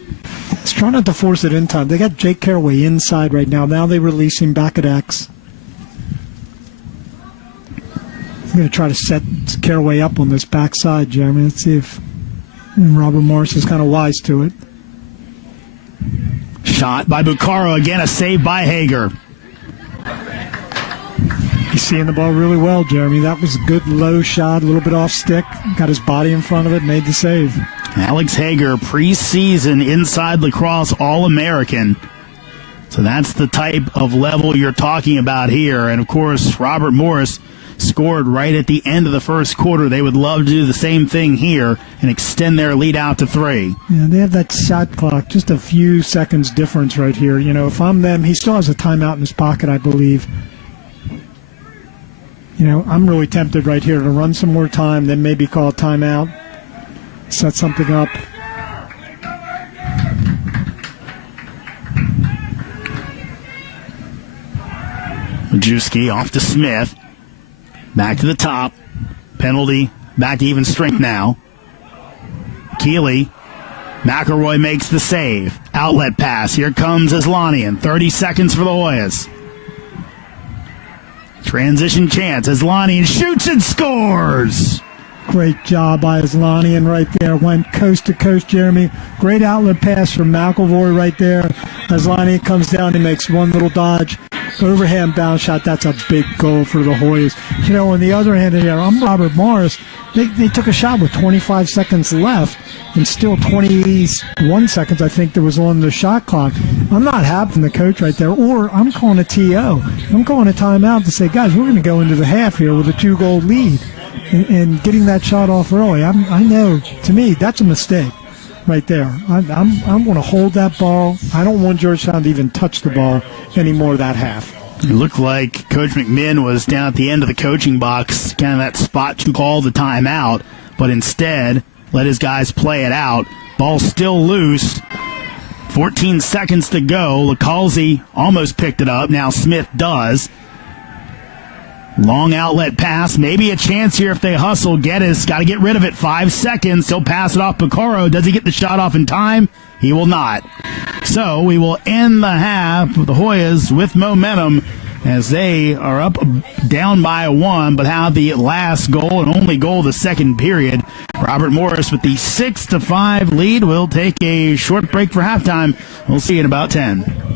Let's try not to force it in time. They got Jake Caraway inside right now. Now they release him back at X. I'm going to try to set Caraway up on this backside, Jeremy. Let's see if Robert Morris is kind of wise to it. Shot by Bucaro. Again, a save by Hager. He's seeing the ball really well, Jeremy. That was a good low shot, a little bit off stick. Got his body in front of it, made the save. Alex Hager, preseason inside lacrosse All-American. So that's the type of level you're talking about here. And, of course, Robert Morris scored right at the end of the first quarter. They would love to do the same thing here and extend their lead out to 3. Yeah, they have that shot clock, just a few seconds difference right here. You know, if I'm them, he still has a timeout in his pocket, I believe. You know, I'm really tempted right here to run some more time, then maybe call a timeout, set something up. Majewski off to Smith. Back to the top. Penalty. Back to even strength now. Keeley. McElroy makes the save. Outlet pass. Here comes Aslanian. 30 seconds for the Hoyas. Transition chance. Aslanian shoots and scores. Great job by Aslanian right there. Went coast to coast, Jeremy. Great outlet pass from McElroy right there. Aslanian comes down and makes one little dodge. Overhand bounce shot. That's a big goal for the Hoyas. You know, on the other hand, here, I'm Robert Morris. They took a shot with 25 seconds left and still 21 seconds, I think, there was on the shot clock. I'm not happy from the coach right there, or I'm calling a TO. I'm calling a timeout to say, guys, we're going to go into the half here with a 2-goal lead and getting that shot off early. I know, to me, that's a mistake right there. I'm going to hold that ball. I don't want Georgetown to even touch the ball anymore that half. It looked like Coach McMinn was down at the end of the coaching box, kind of that spot to call the timeout, but instead let his guys play it out. Ball still loose. 14 seconds to go. Lacalzi almost picked it up. Now Smith does. Long outlet pass. Maybe a chance here if they hustle. Geddes got to get rid of it. 5 seconds. He'll pass it off Picaro. Does he get the shot off in time? He will not. So we will end the half with the Hoyas with momentum, as they are up down by 1, but have the last goal and only goal of the second period. Robert Morris with the 6-5 lead will take a short break for halftime. We'll see you in about 10.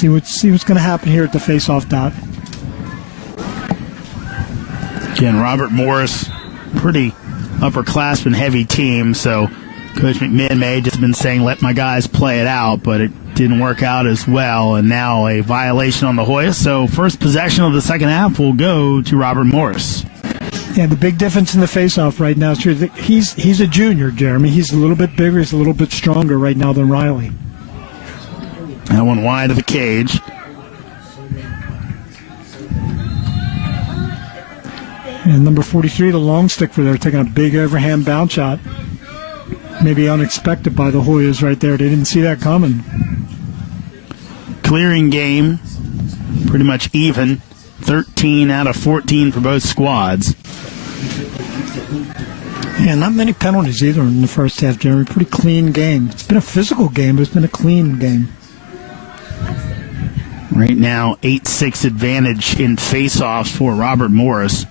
See what's going to happen here at the face-off dot. Again, Robert Morris, pretty upperclassman heavy team, so Coach McMahon may have just been saying, let my guys play it out, but it didn't work out as well, and now a violation on the Hoyas. So first possession of the second half will go to Robert Morris. Yeah, the big difference in the face-off right now is he's a junior, Jeremy. He's a little bit bigger. He's a little bit stronger right now than Riley. That one wide of the cage. And number 43, the long stick for there, taking a big overhand bounce shot. Maybe unexpected by the Hoyas right there. They didn't see that coming. Clearing game, pretty much even. 13 out of 14 for both squads. Yeah, not many penalties either in the first half, Jeremy. Pretty clean game. It's been a physical game, but it's been a clean game. Right now, 8-6 advantage in face-offs for Robert Morris.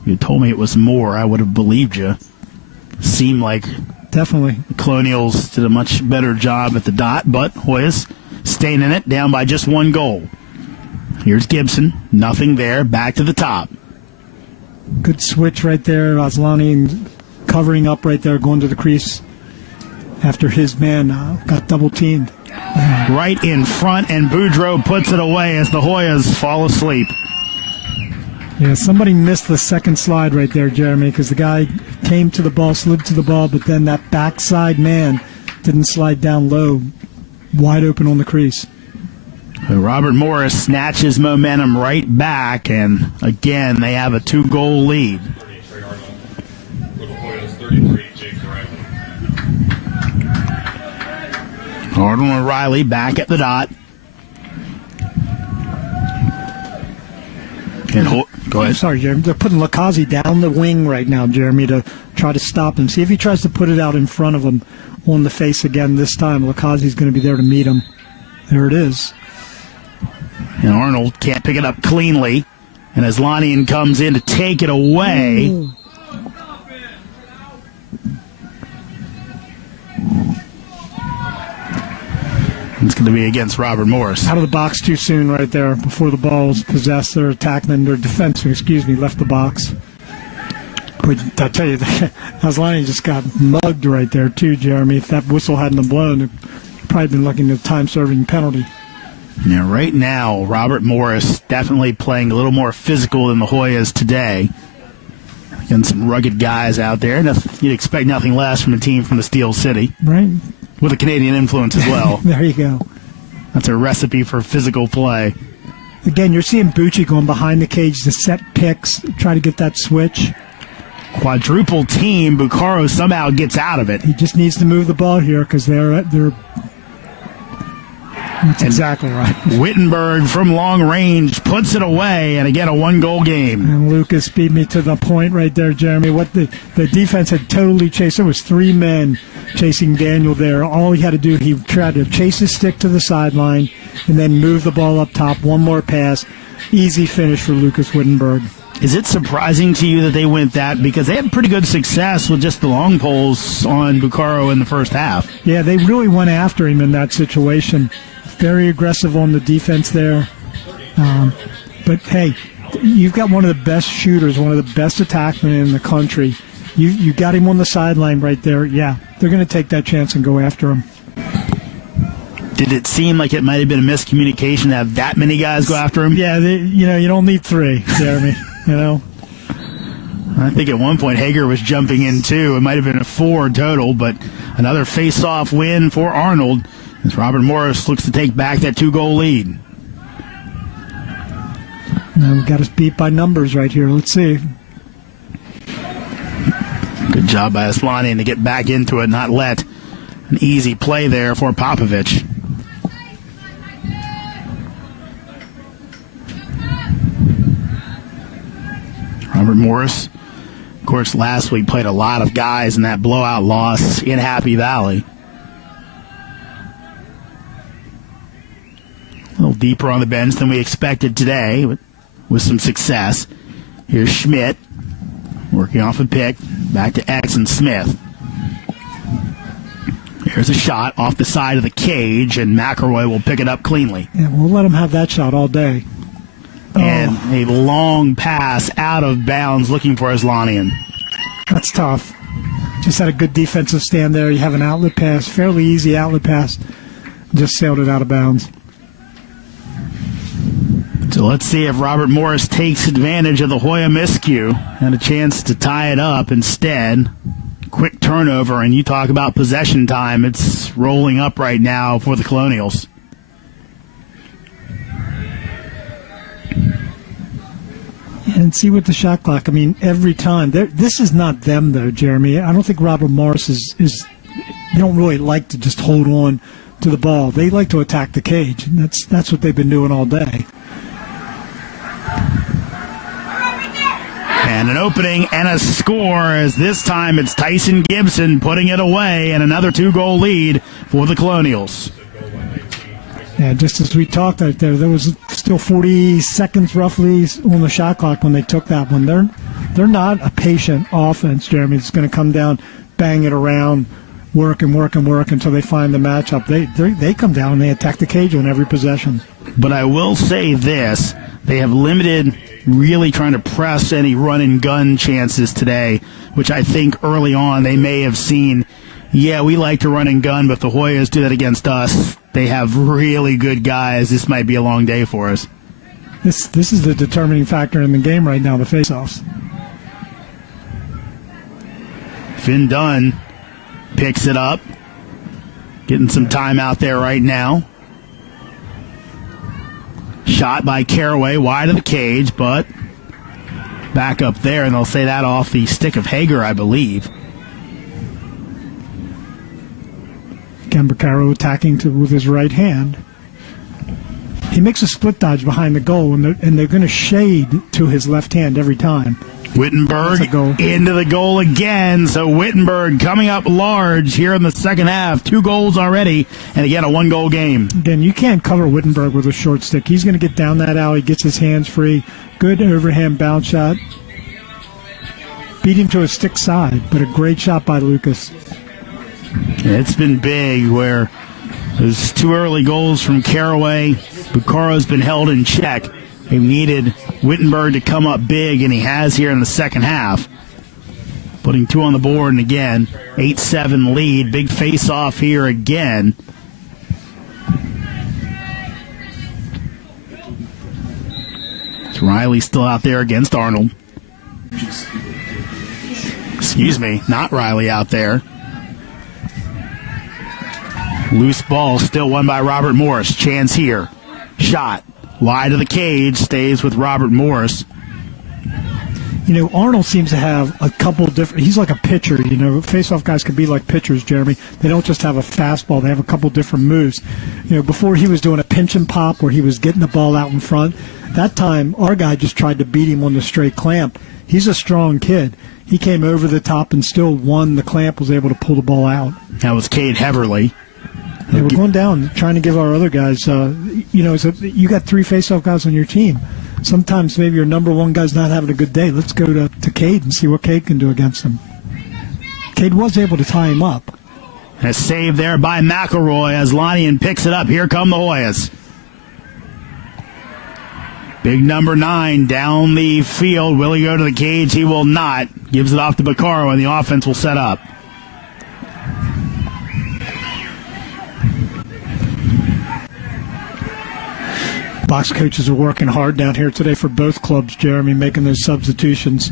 If you told me it was more, I would have believed you. Seemed like definitely the Colonials did a much better job at the dot, but Hoyas staying in it, down by just one goal. Here's Gibson, nothing there, back to the top. Good switch right there. Aslani covering up right there, going to the crease after his man got double-teamed. Right in front, and Boudreaux puts it away as the Hoyas fall asleep. Yeah, somebody missed the second slide right there, Jeremy, because the guy came to the ball, slid to the ball, but then that backside man didn't slide down low, wide open on the crease. Robert Morris snatches momentum right back, and again, they have a 2-goal lead. Arnold and Riley back at the dot. And go ahead. Sorry, Jeremy. They're putting Lakazi down the wing right now, Jeremy, to try to stop him. See if he tries to put it out in front of him on the face again this time. Lakazi's going to be there to meet him. There it is. And Arnold can't pick it up cleanly. And as Lanian comes in to take it away. Ooh. It's going to be against Robert Morris. Out of the box too soon right there before the ball's possessed. Their attackman, their defenseman, left the box. But I tell you, Aslani just got mugged right there too, Jeremy. If that whistle hadn't been blown, it'd probably been looking at a time-serving penalty. Yeah, right now, Robert Morris definitely playing a little more physical than the Hoyas today. Again, some rugged guys out there. You'd expect nothing less from a team from the Steel City. Right. With a Canadian influence as well. There you go. That's a recipe for physical play. Again, you're seeing Bucci going behind the cage to set picks, try to get that switch. Quadruple team. Bucaro somehow gets out of it. He just needs to move the ball here because they're. That's exactly right. Wittenberg from long range puts it away, and again a 1-goal game. And Lucas beat me to the point right there, Jeremy. What the defense had totally chased. There was 3 men chasing Daniel there. All he had to do, he tried to chase his stick to the sideline and then move the ball up top. One more pass. Easy finish for Lucas Wittenberg. Is it surprising to you that they went that? Because they had pretty good success with just the long poles on Bucaro in the first half. Yeah, they really went after him in that situation. Very aggressive on the defense there. But, hey, you've got one of the best shooters, one of the best attackmen in the country. You got him on the sideline right there. Yeah, they're going to take that chance and go after him. Did it seem like it might have been a miscommunication to have that many guys go after him? Yeah, you don't need 3, Jeremy. I think at one point Hager was jumping in too. It might have been a 4 total, but another face-off win for Arnold as Robert Morris looks to take back that 2-goal lead. Now we've got us beat by numbers right here. Let's see. Good job by Aslani to get back into it, not let an easy play there for Popovich. Robert Morris, of course, last week played a lot of guys in that blowout loss in Happy Valley. A little deeper on the bench than we expected today, but with some success. Here's Schmidt, working off a pick, back to X and Smith. Here's a shot off the side of the cage, and McElroy will pick it up cleanly. Yeah, we'll let him have that shot all day. And a long pass out of bounds looking for Aslanian. That's tough. Just had a good defensive stand there. You have an outlet pass, fairly easy outlet pass. Just sailed it out of bounds. So let's see if Robert Morris takes advantage of the Hoya miscue and a chance to tie it up instead. Quick turnover, and you talk about possession time. It's rolling up right now for the Colonials. And see with the shot clock, I mean, every time. This is not them, though, Jeremy. I don't think Robert Morris is they don't really like to just hold on to the ball. They like to attack the cage, and that's what they've been doing all day. And an opening and a score, as this time it's Tyson Gibson putting it away, and another 2-goal lead for the Colonials. Yeah, just as we talked out there was still 40 seconds roughly on the shot clock when they took that one. They're not a patient offense, Jeremy. It's going to come down, bang it around, work until they find the matchup. They come down and they attack the cage on every possession. But I will say this. They have limited really trying to press any run-and-gun chances today, which I think early on they may have seen, yeah, we like to run and gun, but if the Hoyas do that against us, they have really good guys. This might be a long day for us. This is the determining factor in the game right now, the faceoffs. Finn Dunn picks it up, getting some time out there right now. Shot by Caraway, wide of the cage, but back up there, and they'll say that off the stick of Hager, I believe. Gambacaro attacking with his right hand. He makes a split dodge behind the goal, and they're going to shade to his left hand every time. Wittenberg into the goal again. So Wittenberg coming up large here in the second half. 2 goals already, and again, a 1-goal game. Again, you can't cover Wittenberg with a short stick. He's going to get down that alley, gets his hands free. Good overhand bounce shot. Beat him to a stick side, but a great shot by Lucas. It's been big where there's 2 early goals from Caraway. Bucaro's been held in check. They needed Wittenberg to come up big, and he has here in the second half. Putting 2 on the board, and again, 8-7 lead. Big face-off here again. It's Riley still out there against Arnold. Excuse me, not Riley out there. Loose ball still won by Robert Morris. Chance here. Shot. Wide of the cage, stays with Robert Morris. You know, Arnold seems to have a couple different, he's like a pitcher, you know, face-off guys could be like pitchers, Jeremy. They don't just have a fastball, they have a couple different moves. You know, before he was doing a pinch and pop where he was getting the ball out in front, that time our guy just tried to beat him on the straight clamp. He's a strong kid. He came over the top and still won the clamp, was able to pull the ball out. That was Cade Heverly. Yeah, we're going down, trying to give our other guys, you know, you got 3 face-off guys on your team. Sometimes maybe your number 1 guy's not having a good day. Let's go to Cade and see what Cade can do against him. Cade was able to tie him up. A save there by McElroy as Lanian picks it up. Here come the Hoyas. Big number 9 down the field. Will he go to the cage? He will not. Gives it off to Baccaro, and the offense will set up. Box coaches are working hard down here today for both clubs, Jeremy, making those substitutions.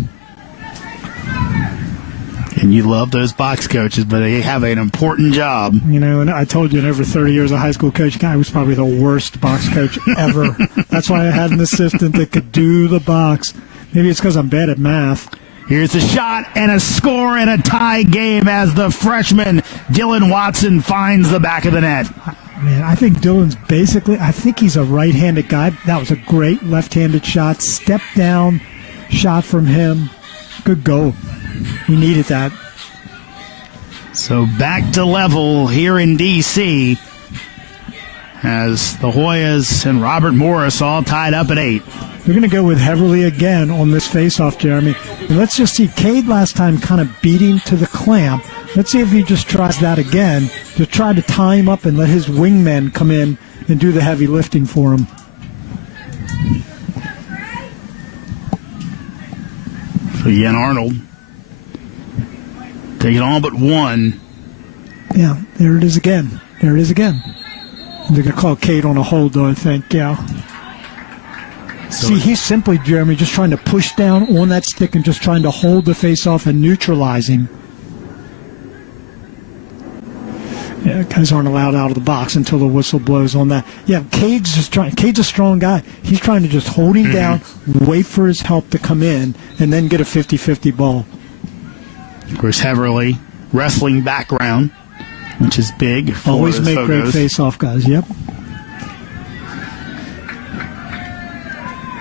And you love those box coaches, but they have an important job. You know, and I told you in over 30 years of high school coaching, I was probably the worst box coach ever. That's why I had an assistant that could do the box. Maybe it's because I'm bad at math. Here's a shot and a score and a tie game as the freshman Dylan Watson finds the back of the net. Man, I think Dylan's I think he's a right-handed guy. That was a great left-handed shot. Step down shot from him. Good goal. We needed that. So back to level here in D.C. as the Hoyas and Robert Morris all tied up at 8. We're going to go with Heverly again on this face-off, Jeremy. And let's just see. Cade last time kind of beat him to the clamp. Let's see if he just tries that again. to try to tie him up and let his wingmen come in and do the heavy lifting for him. So again, Arnold taking all but one. Yeah, there it is again. There it is again. They're going to call Cade on a hold, though, I think, yeah. So see, he's simply, Jeremy, just trying to push down on that stick and just trying to hold the face-off and neutralize him. Yeah, guys aren't allowed out of the box until the whistle blows on that. Yeah, Cade's a strong guy. He's trying to just hold him down, wait for his help to come in, and then get a 50-50 ball. Of course, Heverly, wrestling background, which is big. Always make great face-off guys, yep.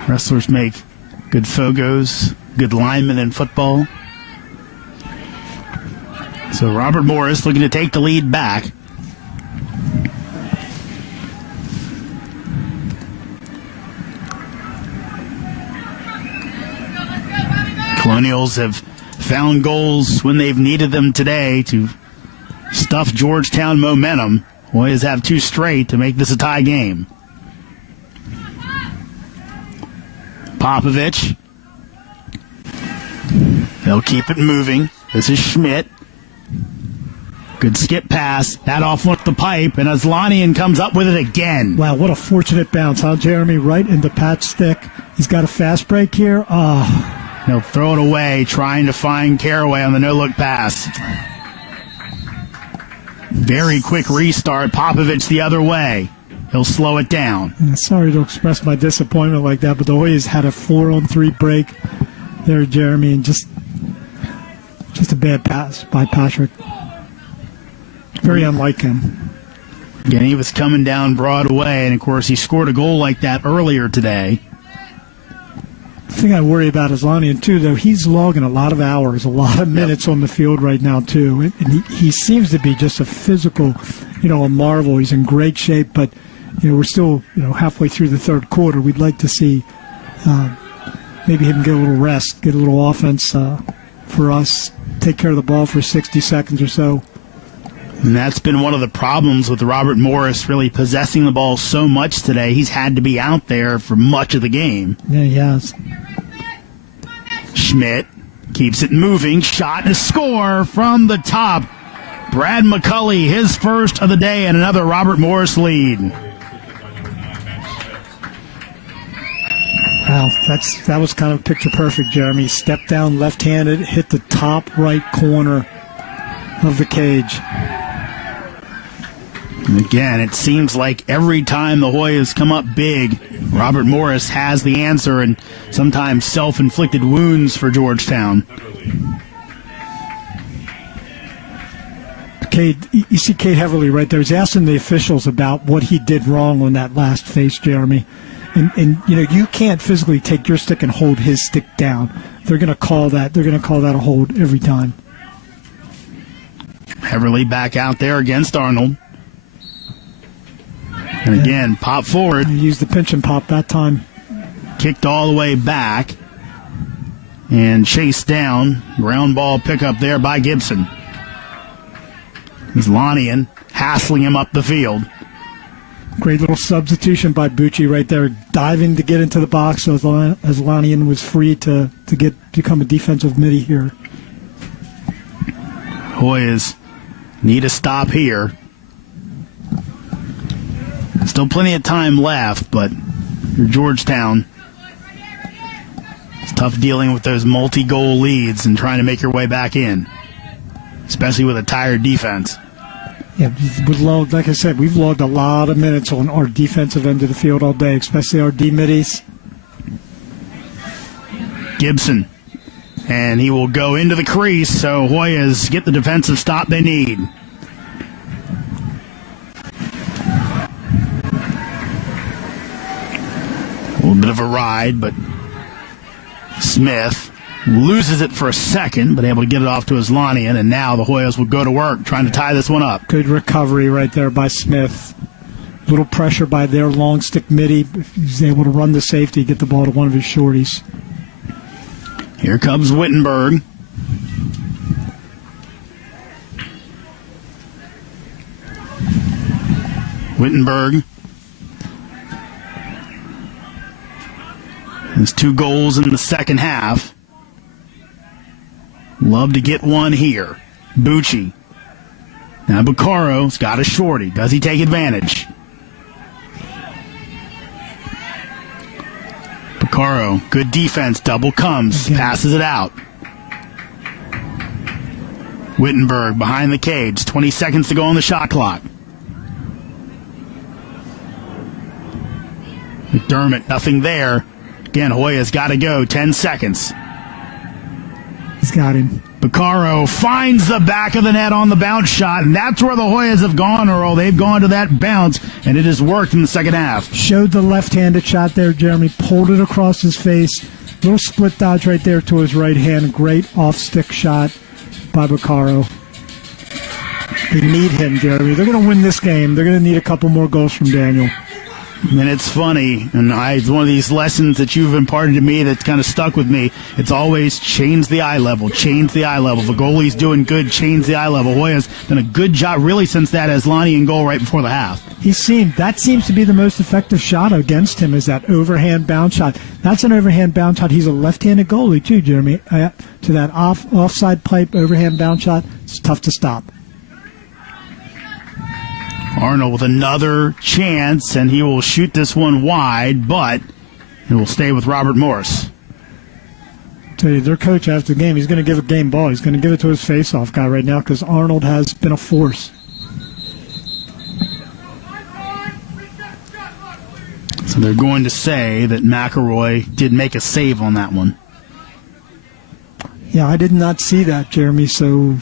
Wrestlers make good fogos, good linemen in football. So Robert Morris looking to take the lead back. Colonials have found goals when they've needed them today to stuff Georgetown momentum. Warriors have two straight to make this a tie game. Popovich. They'll keep it moving. This is Schmidt. Good skip pass. That off went the pipe, and Aslanian comes up with it again. Wow, what a fortunate bounce, huh, Jeremy? Right into Pat's stick. He's got a fast break here. He'll throw it away, trying to find Caraway on the no-look pass. Very quick restart. Popovich the other way. He'll slow it down. Sorry to express my disappointment like that, but the Hoyas had a 4-on-3 break there, Jeremy, and just a bad pass by Patrick. Very unlike him. Again, he was coming down Broadway, and of course he scored a goal like that earlier today. The thing I worry about is Aslanian, too, though. He's logging a lot of hours, a lot of minutes on the field right now, too. And he seems to be just a physical, a marvel. He's in great shape, but, we're still, halfway through the third quarter. We'd like to see maybe him get a little rest, get a little offense for us, take care of the ball for 60 seconds or so. And that's been one of the problems with Robert Morris really possessing the ball so much today. He's had to be out there for much of the game. Yeah, he has. Schmidt keeps it moving. Shot and a score from the top. Brad McCulley, his first of the day, and another Robert Morris lead. Wow, that was kind of picture perfect, Jeremy. Step down left-handed, hit the top right corner of the cage. And again, it seems like every time the Hoyas come up big, Robert Morris has the answer, and sometimes self-inflicted wounds for Georgetown. You see Cade Heverly right there. He's asking the officials about what he did wrong on that last face, Jeremy. And you can't physically take your stick and hold his stick down. They're going to call that. They're going to call that a hold every time. Heverly back out there against Arnold. And again, pop forward. He used the pinch and pop that time. Kicked all the way back. And chased down. Ground ball pickup there by Gibson. Aslanian hassling him up the field. Great little substitution by Bucci right there, diving to get into the box so Aslanian was free to become a defensive midi here. Hoyas need a stop here. Still plenty of time left, but for Georgetown, it's tough dealing with those multi-goal leads and trying to make your way back in, especially with a tired defense. Yeah, like I said, we've logged a lot of minutes on our defensive end of the field all day, especially our D-middies. Gibson, and he will go into the crease, so Hoyas get the defensive stop they need. A little bit of a ride, but Smith loses it for a second, but able to get it off to Aslanian, and now the Hoyas will go to work trying to tie this one up. Good recovery right there by Smith. Little pressure by their long stick midi. If he's able to run the safety, get the ball to one of his shorties. Here comes Wittenberg. Wittenberg has 2 goals in the second half. Love to get one here. Bucci. Now Baccaro's got a shorty. Does he take advantage? Baccaro, good defense, double comes, passes it out. Wittenberg behind the cage, 20 seconds to go on the shot clock. McDermott, nothing there. Again, Hoya's got to go, 10 seconds. He's got him. Baccaro finds the back of the net on the bounce shot, and that's where the Hoyas have gone, Earl. They've gone to that bounce, and it has worked in the second half. Showed the left-handed shot there, Jeremy. Pulled it across his face. Little split dodge right there to his right hand. Great off-stick shot by Baccaro. They need him, Jeremy. They're going to win this game. They're going to need a couple more goals from Daniel. And it's funny, and it's one of these lessons that you've imparted to me that's kind of stuck with me. It's always change the eye level, change the eye level. If a goalie's doing good, change the eye level. Hoya's done a good job, really, since that Aslani in goal right before the half. That seems to be the most effective shot against him, is that overhand bounce shot. That's an overhand bounce shot. He's a left-handed goalie, too, Jeremy. To that offside pipe overhand bounce shot, it's tough to stop. Arnold with another chance, and he will shoot this one wide, but it will stay with Robert Morris. Tell you, their coach after the game, he's going to give a game ball. He's going to give it to his face-off guy right now because Arnold has been a force. So they're going to say that McElroy did make a save on that one. Yeah, I did not see that, Jeremy, so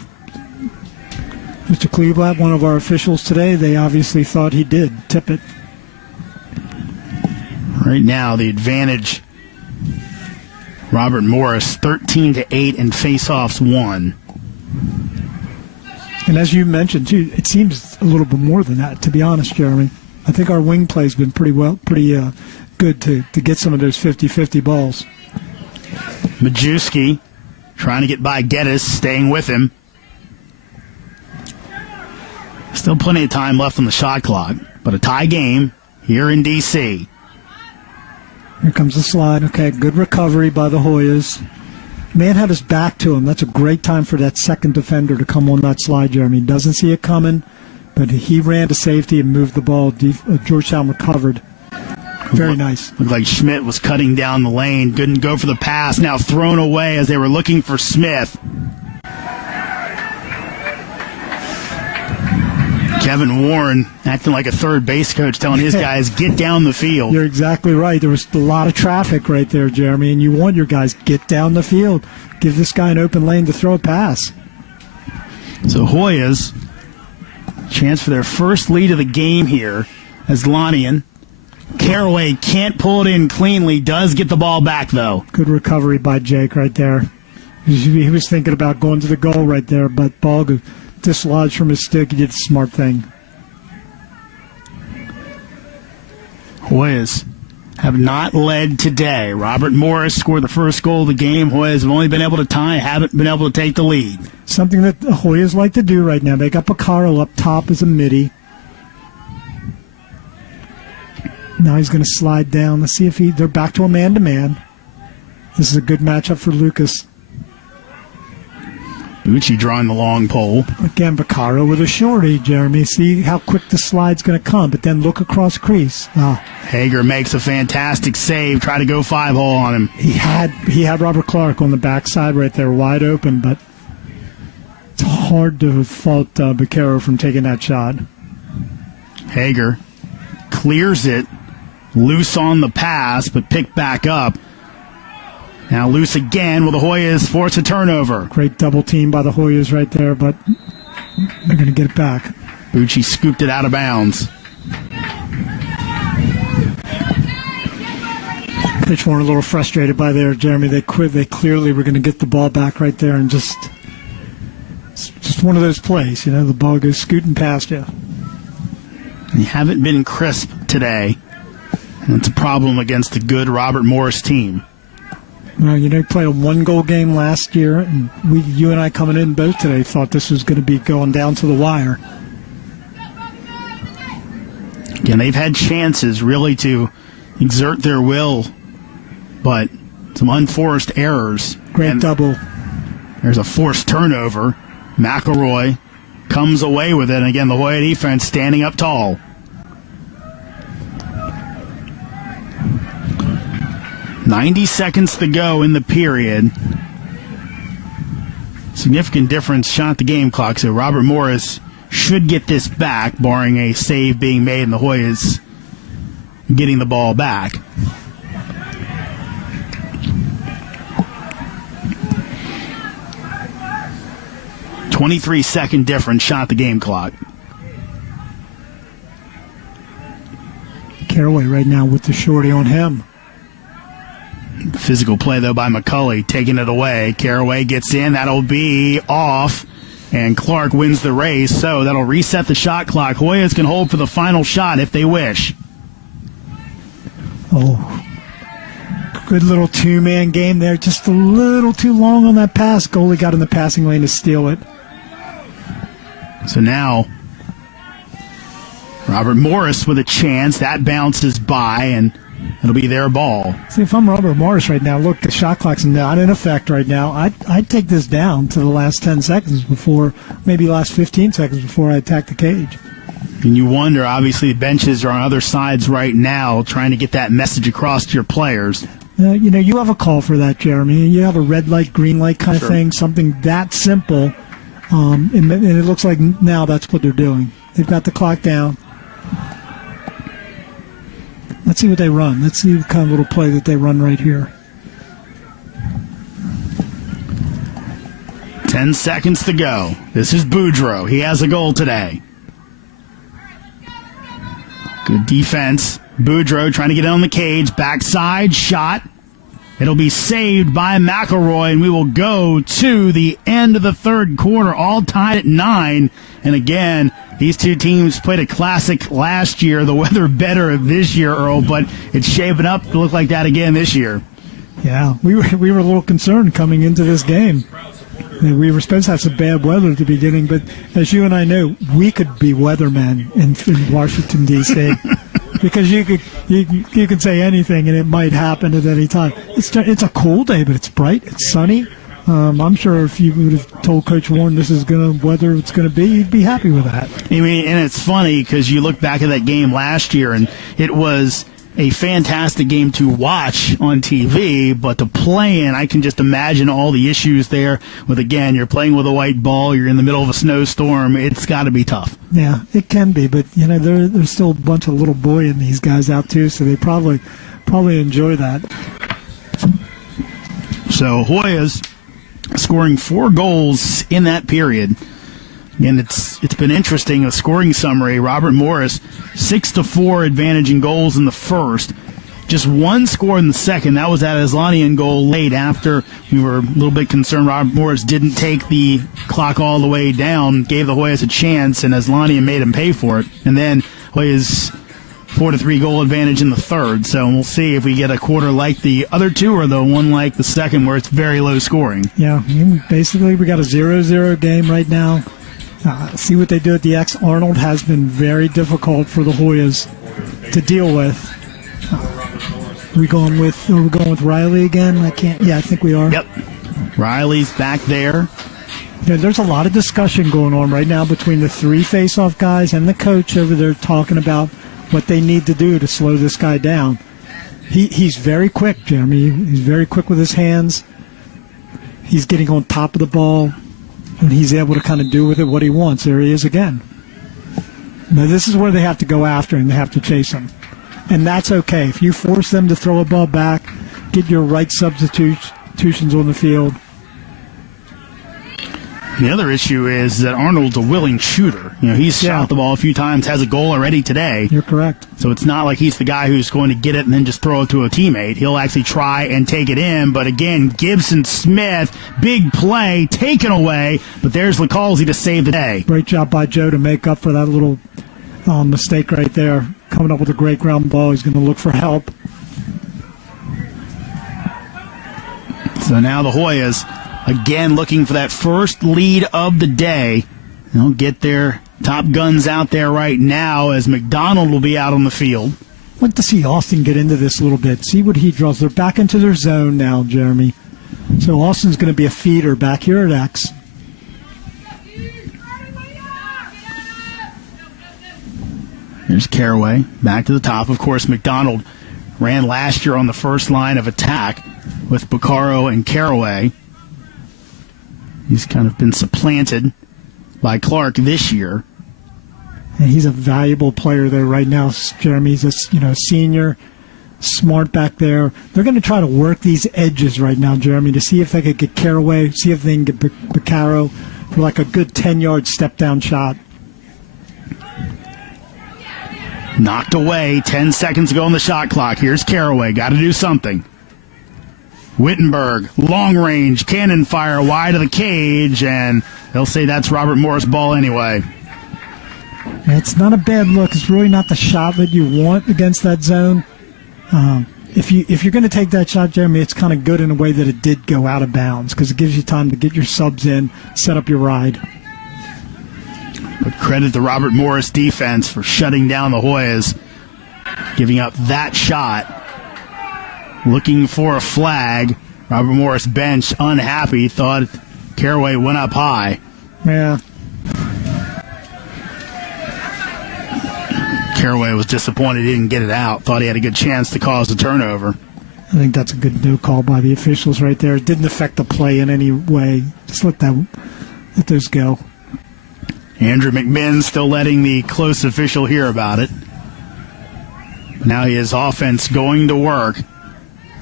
Mr. Kleeblatt, one of our officials today, they obviously thought he did tip it. Right now, the advantage, Robert Morris, 13-8 and face-offs 1. And as you mentioned, too, it seems a little bit more than that, to be honest, Jeremy. I think our wing play's been pretty good to get some of those 50-50 balls. Majewski trying to get by Geddes, staying with him. Still plenty of time left on the shot clock, but a tie game here in D.C. Here comes the slide. Okay, good recovery by the Hoyas. Man had his back to him. That's a great time for that second defender to come on that slide, Jeremy. Doesn't see it coming, but he ran to safety and moved the ball. Georgetown recovered. Very nice. Looked like Schmidt was cutting down the lane. Couldn't go for the pass. Now thrown away as they were looking for Smith. Kevin Warren acting like a third base coach, telling his guys, get down the field. You're exactly right. There was a lot of traffic right there, Jeremy, and you want your guys, get down the field. Give this guy an open lane to throw a pass. So Hoyas, chance for their first lead of the game here as Lanian. Caraway can't pull it in cleanly, does get the ball back, though. Good recovery by Jake right there. He was thinking about going to the goal right there, but ball dislodged from his stick. He did a smart thing. Hoyas have not led today. Robert Morris scored the first goal of the game. Hoyas have only been able to tie, haven't been able to take the lead. Something that the Hoyas like to do right now. They got Baccaro up top as a midi. Now he's going to slide down. Let's see if they're back to a man-to-man. This is a good matchup for Lucas. Bucci drawing the long pole. Again, Baccaro with a shorty, Jeremy. See how quick the slide's going to come, but then look across crease. Hager makes a fantastic save. Try to go 5-hole on him. He had Robert Clark on the backside right there, wide open, but it's hard to fault Baccaro from taking that shot. Hager clears it, loose on the pass, but picked back up. Now loose again. Will the Hoyas force a turnover? Great double team by the Hoyas right there, but they're going to get it back. Bucci scooped it out of bounds. Pitch weren't a little frustrated by there, Jeremy. They clearly were going to get the ball back right there, and it's just one of those plays. You know, the ball goes scooting past you. They haven't been crisp today, and it's a problem against the good Robert Morris team. Well, you know, he played a one-goal game last year, and you and I coming in both today thought this was going to be going down to the wire. Again, they've had chances really to exert their will, but some unforced errors. Great double. There's a forced turnover. McElroy comes away with it, and again, the Hoya defense standing up tall. "90 seconds to go in the period. Significant difference shot at the game clock, so Robert Morris should get this back, barring a save being made and the Hoyas getting the ball back. "23-second difference shot at the game clock." Caraway right now with the shorty on him. Physical play, though, by McCulley, taking it away. Caraway gets in. That'll be off. And Clark wins the race, so that'll reset the shot clock. Hoyas can hold for the final shot if they wish. Oh, good little two-man game there. Just a little too long on that pass. Goalie got in the passing lane to steal it. So now, Robert Morris with a chance. That bounces by, and it'll be their ball. See, if I'm Robert Morris right now, look, the shot clock's not in effect right now. I'd take this down to the last 10 seconds before, maybe last 15 seconds before I attack the cage. And you wonder, obviously, the benches are on other sides right now trying to get that message across to your players. You have a call for that, Jeremy. You have a red light, green light kind Sure. of thing, something that simple. And it looks like now that's what they're doing. They've got the clock down. Let's see what they run. Let's see what kind of little play that they run right here. 10 seconds to go. This is Boudreau. He has a goal today. Good defense. Boudreau trying to get it on the cage. Backside shot. It'll be saved by McElroy, and we will go to the end of the third quarter, all tied at 9. And again, these two teams played a classic last year. The weather better this year, Earl, but it's shaping up to look like that again this year. Yeah, we were a little concerned coming into this game. We were supposed to have some bad weather at the beginning, but as you and I know, we could be weathermen in Washington, D.C. Because you could say anything and it might happen at any time. It's a cool day, but it's bright, it's sunny. I'm sure if you would have told Coach Warren this is weather it's going to be, he'd be happy with that. I mean, and it's funny because you look back at that game last year, and it was a fantastic game to watch on TV, but to play in, I can just imagine all the issues there with, again, you're playing with a white ball, you're in the middle of a snowstorm. It's got to be tough. Yeah, it can be, but there's still a bunch of little boy in these guys out too, so they probably enjoy that. So Hoyas scoring 4 goals in that period. And it's been interesting, a scoring summary. Robert Morris, 6-4 advantage in goals in the first. Just 1 score in the second. That was that Islanian goal late after we were a little bit concerned Robert Morris didn't take the clock all the way down, gave the Hoyas a chance, and Islanian made him pay for it. And then Hoyas 4-3 goal advantage in the third. So we'll see if we get a quarter like the other two or the one like the second where it's very low scoring. Yeah, basically we got a 0-0 game right now. See what they do at the X. Arnold has been very difficult for the Hoyas to deal with. Are we going with Riley again? I think we are. Yep. Riley's back there. There's a lot of discussion going on right now between the 3 face-off guys and the coach over there talking about what they need to do to slow this guy down. He's very quick, Jeremy. He's very quick with his hands. He's getting on top of the ball. And he's able to kind of do with it what he wants. There he is again. Now, this is where they have to go after him. They have to chase him. And that's okay. If you force them to throw a ball back, get your right substitutions on the field. The other issue is that Arnold's a willing shooter. He's shot the ball a few times, has a goal already today. You're correct. So it's not like he's the guy who's going to get it and then just throw it to a teammate. He'll actually try and take it in. But again, Gibson Smith, big play, taken away. But there's Licalzi to save the day. Great job by Joe to make up for that little mistake right there. Coming up with a great ground ball. He's going to look for help. So now the Hoyas, again, looking for that first lead of the day. They'll get there top guns out there right now, as McDonald will be out on the field. I'd like to see Austin get into this a little bit, see what he draws. They're back into their zone now, Jeremy. So Austin's going to be a feeder back here at X. Here's Caraway back to the top. Of course, McDonald ran last year on the first line of attack with Baccaro and Caraway. He's kind of been supplanted by Clark this year. And he's a valuable player there right now, Jeremy. He's a senior, smart back there. They're going to try to work these edges right now, Jeremy, to see if they could get Caraway, see if they can get Baccaro for like a good 10-yard step-down shot. Knocked away, 10 seconds to go on the shot clock. Here's Caraway, got to do something. Wittenberg, long range, cannon fire wide of the cage, and they'll say that's Robert Morris ball anyway. It's not a bad look. It's really not the shot that you want against that zone. If you're going to take that shot, Jeremy, it's kind of good in a way that it did go out of bounds because it gives you time to get your subs in, set up your ride. But credit the Robert Morris defense for shutting down the Hoyas, giving up that shot. Looking for a flag. Robert Morris bench unhappy, thought Caraway went up high. Yeah. Caraway was disappointed he didn't get it out. Thought he had a good chance to cause a turnover. I think that's a good no call by the officials right there. It didn't affect the play in any way. Just let those go. Andrew McMinn still letting the close official hear about it. Now his offense going to work.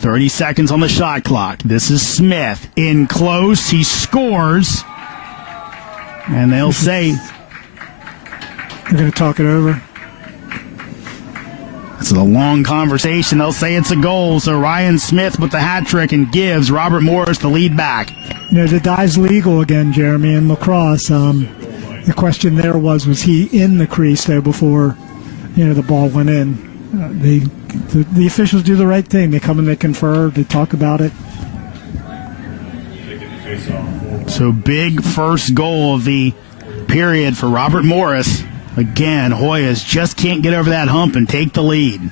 30 seconds on the shot clock. This is Smith. In close. He scores. And they'll say... They're going to talk it over. It's a long conversation. They'll say it's a goal. So Ryan Smith with the hat trick and gives Robert Morris the lead back. The dive's legal again, Jeremy, in lacrosse. The question there was he in the crease there before, the ball went in? The officials do the right thing. They come and they confer. They talk about it. So big first goal of the period for Robert Morris. Again, Hoyas just can't get over that hump and take the lead.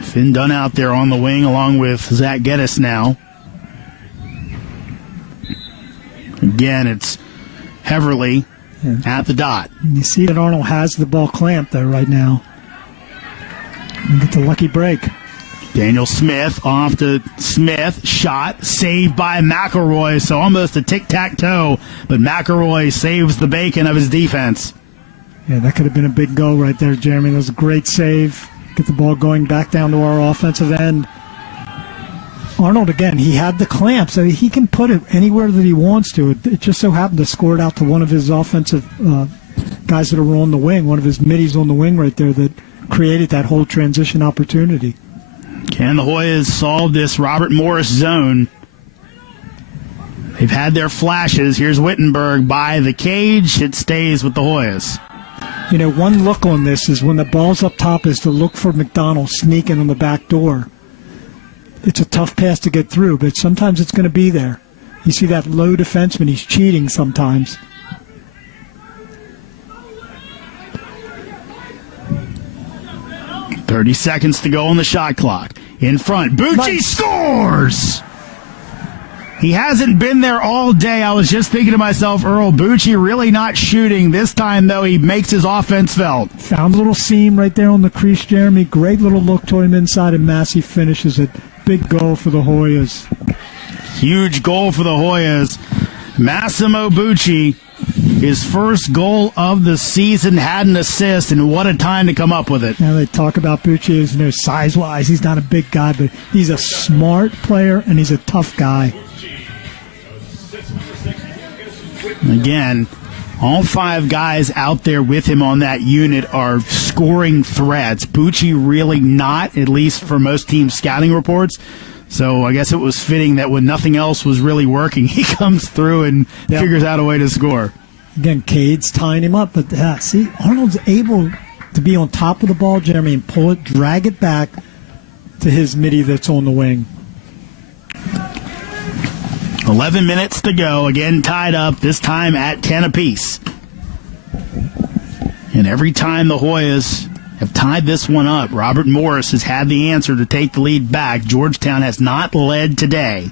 Finn Dunn out there on the wing along with Zach Geddes now. Again, it's Heverly at the dot. And you see that Arnold has the ball clamped there right now. And get the lucky break. Daniel Smith off to Smith. Shot saved by McElroy. So almost a tic-tac-toe. But McElroy saves the bacon of his defense. Yeah, that could have been a big goal right there, Jeremy. That was a great save. Get the ball going back down to our offensive end. Arnold, again, he had the clamp, so he can put it anywhere that he wants to. It just so happened to score it out to one of his offensive guys that are on the wing, one of his middies on the wing right there that created that whole transition opportunity. Can the Hoyas solve this Robert Morris zone? They've had their flashes. Here's Wittenberg by the cage. It stays with the Hoyas. One look on this is when the ball's up top is to look for McDonald sneaking on the back door. It's a tough pass to get through, but sometimes it's going to be there. You see that low defenseman, he's cheating sometimes. .30 seconds to go on the shot clock. In front, Bucci scores! He hasn't been there all day. I was just thinking to myself, Earl, Bucci really not shooting. This time, though, he makes his offense felt. Found a little seam right there on the crease, Jeremy. Great little look to him inside, and Massey finishes it. Big goal for the Hoyas. Huge goal for the Hoyas. Massimo Bucci, his first goal of the season, had an assist, and what a time to come up with it. Now they talk about Bucci as size-wise. He's not a big guy, but he's a smart player, and he's a tough guy. Again, all five guys out there with him on that unit are scoring threats. Bucci really not, at least for most team scouting reports. So I guess it was fitting that when nothing else was really working, he comes through and figures out a way to score. Again, Cade's tying him up. But see, Arnold's able to be on top of the ball, Jeremy, and pull it, drag it back to his midi that's on the wing. 11 minutes to go. Again, tied up, this time at 10 apiece. And every time the Hoyas have tied this one up, Robert Morris has had the answer to take the lead back. Georgetown has not led today.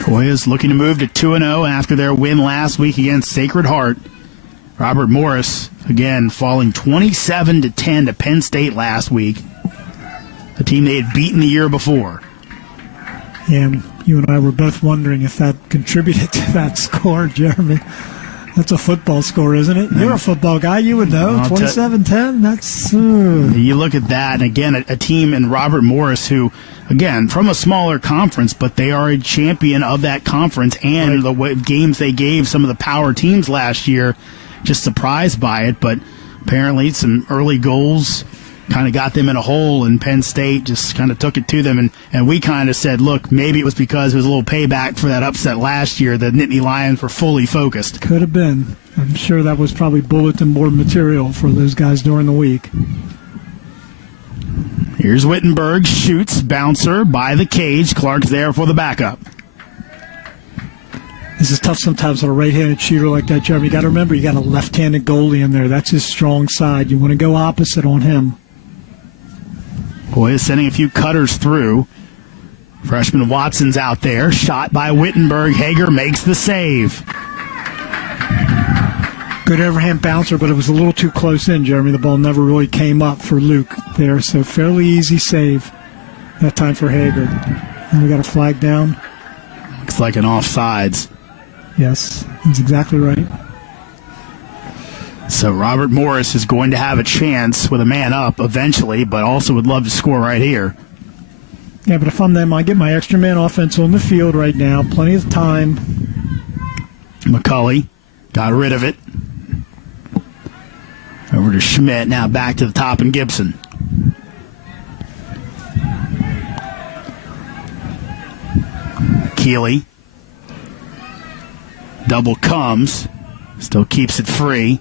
Hoyas looking to move to 2-0 after their win last week against Sacred Heart. Robert Morris, again, falling 27-10 to Penn State last week, a team they had beaten the year before. And you and I were both wondering if that contributed to that score, Jeremy. That's a football score, isn't it? You're a football guy. You would know. 27-10, that's... You look at that, and again, a team in Robert Morris who, again, from a smaller conference, but they are a champion of that conference, and the games they gave some of the power teams last year, just surprised by it, but apparently some early goals kind of got them in a hole, and Penn State just kind of took it to them. And we kind of said, look, maybe it was because it was a little payback for that upset last year. The Nittany Lions were fully focused. Could have been. I'm sure that was probably bulletin board material for those guys during the week. Here's Wittenberg, shoots, bouncer by the cage. Clark's there for the backup. This is tough sometimes on a right-handed shooter like that, Jeremy. You got to remember, you got a left-handed goalie in there. That's his strong side. You want to go opposite on him. Boy is sending a few cutters through. Freshman Watson's out there. Shot by Wittenberg. Hager makes the save. Good overhand bouncer, but it was a little too close in, Jeremy. The ball never really came up for Luke there, so fairly easy save that time for Hager. And we got a flag down. Looks like an offsides. Yes, that's exactly right. So Robert Morris is going to have a chance with a man up eventually, but also would love to score right here. Yeah, but if I'm them, I get my extra man offense on the field right now. Plenty of time. McCulley got rid of it. Over to Schmidt, now back to the top and Gibson. Keeley. Double comes. Still keeps it free.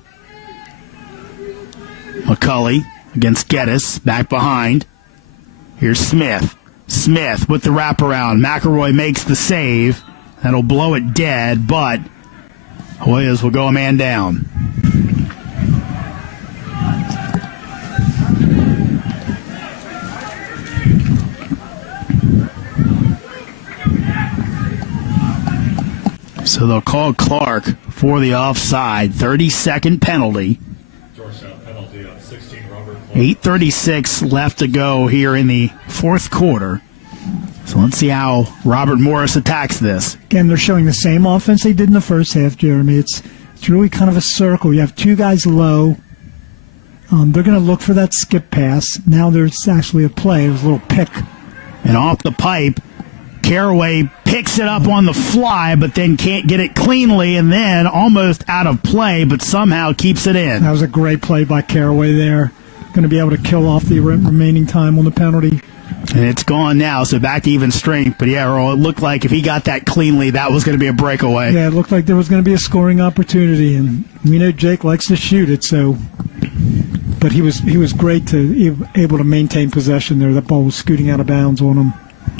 McCulley against Geddes, back behind. Here's Smith. Smith with the wraparound. McElroy makes the save. That'll blow it dead, but Hoyas will go a man down. So they'll call Clark for the offside. 30-second penalty. 8:36 left to go here in the fourth quarter. So let's see how Robert Morris attacks this. Again, they're showing the same offense they did in the first half, Jeremy. It's really kind of a circle. You have two guys low. They're going to look for that skip pass. Now there's actually a play. There's a little pick. And off the pipe, Caraway picks it up on the fly, but then can't get it cleanly, and then almost out of play, but somehow keeps it in. That was a great play by Caraway there. Going to be able to kill off the remaining time on the penalty. And it's gone now, so back to even strength. But yeah, Earl, it looked like if he got that cleanly, that was going to be a breakaway. Yeah, it looked like there was going to be a scoring opportunity, and we know Jake likes to shoot it. So, but he was great to able to maintain possession there. That ball was scooting out of bounds on him.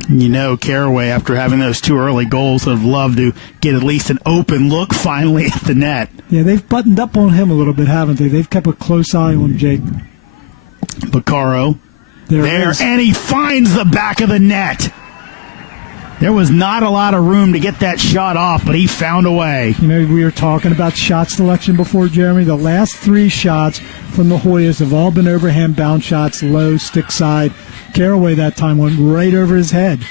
You know, Caraway, after having those two early goals, would have loved to get at least an open look finally at the net. Yeah, they've buttoned up on him a little bit, haven't they? They've kept a close eye on Jake. Baccaro there, and he finds the back of the net. There was not a lot of room to get that shot off, but he found a way. You know, we were talking about shot selection before, Jeremy. The last three shots from the Hoyas have all been overhand bounce shots, low, stick side. Caraway that time went right over his head.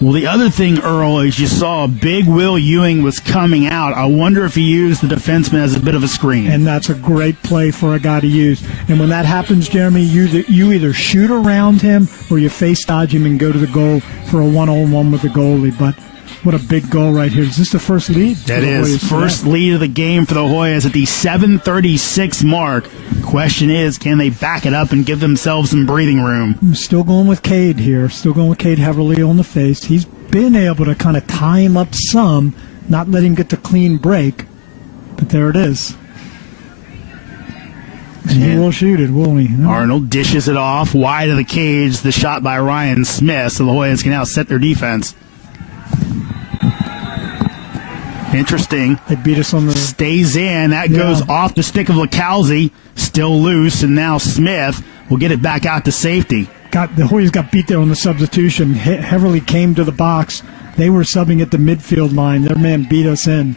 Well, the other thing, Earl, is you saw Big Will Ewing was coming out. I wonder if he used the defenseman as a bit of a screen. And that's a great play for a guy to use. And when that happens, Jeremy, you either shoot around him or you face dodge him and go to the goal for a one-on-one with the goalie. But what a big goal right here. Is this the first lead? That is. First lead of the game for the Hoyas at the 7:36 mark. Question is, can they back it up and give themselves some breathing room? I'm still going with Cade here. Still going with Cade heavily on the face. He's been able to kind of tie him up some, not let him get the clean break. But there it is. And he will shoot it, won't he? No. Arnold dishes it off wide of the cage. The shot by Ryan Smith, so the Hoyas can now set their defense. Interesting. They beat us on the... Stays in. That goes off the stick of LaCalzi. Still loose, and now Smith will get it back out to safety. The Hoyas got beat there on the substitution. Heverly came to the box. They were subbing at the midfield line. Their man beat us in.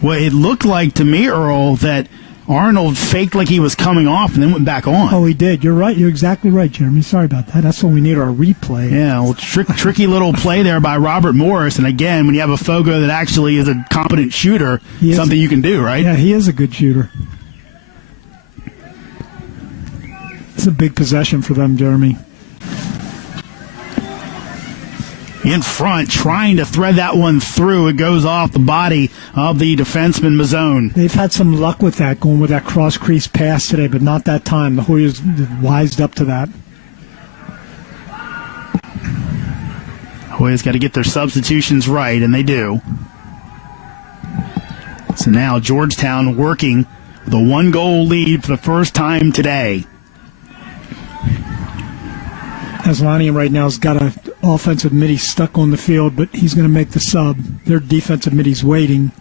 Well, it looked like to me, Earl, that Arnold faked like he was coming off and then went back on. Oh, he did. You're right. You're exactly right, Jeremy. Sorry about that. That's when we need our replay. Yeah, well, tricky little play there by Robert Morris. And again, when you have a Fogo that actually is a competent shooter, something you can do, right? Yeah, he is a good shooter. It's a big possession for them, Jeremy. In front, trying to thread that one through. It goes off the body of the defenseman, Mazzone. They've had some luck with that, going with that cross-crease pass today, but not that time. The Hoyas wised up to that. Hoyas got to get their substitutions right, and they do. So now Georgetown working with a 1-goal lead for the first time today. Aslanian right now has got an offensive midi stuck on the field, but he's going to make the sub. Their defensive midi's waiting.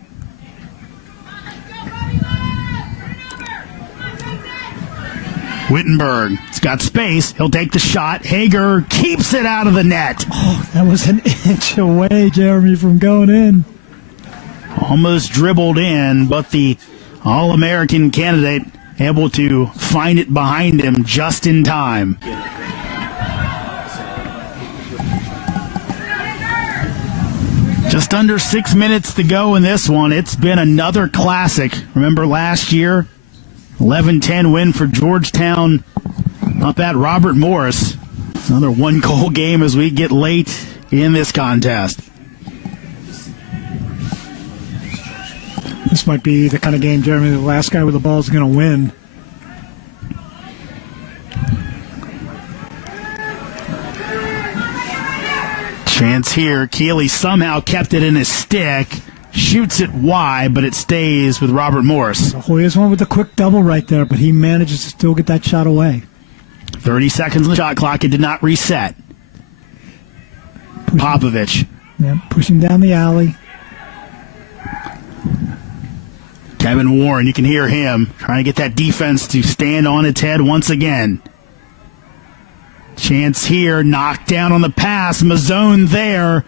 Wittenberg, he's got space. He'll take the shot. Hager keeps it out of the net. Oh, that was an inch away, Jeremy, from going in. Almost dribbled in, but the All-American candidate able to find it behind him just in time. Just under 6 minutes to go in this one. It's been another classic. Remember last year? 11-10 win for Georgetown up at Robert Morris. Another 1-goal game as we get late in this contest. This might be the kind of game, Jeremy, the last guy with the ball is going to win. Chance here. Keeley somehow kept it in his stick. Shoots it wide, but it stays with Robert Morris. The Hoyas went with a quick double right there, but he manages to still get that shot away. 30 seconds on the shot clock. It did not reset. Popovich. Yeah, pushing down the alley. Kevin Warren, you can hear him trying to get that defense to stand on its head once again. Chance here, knocked down on the pass. Mazzone there,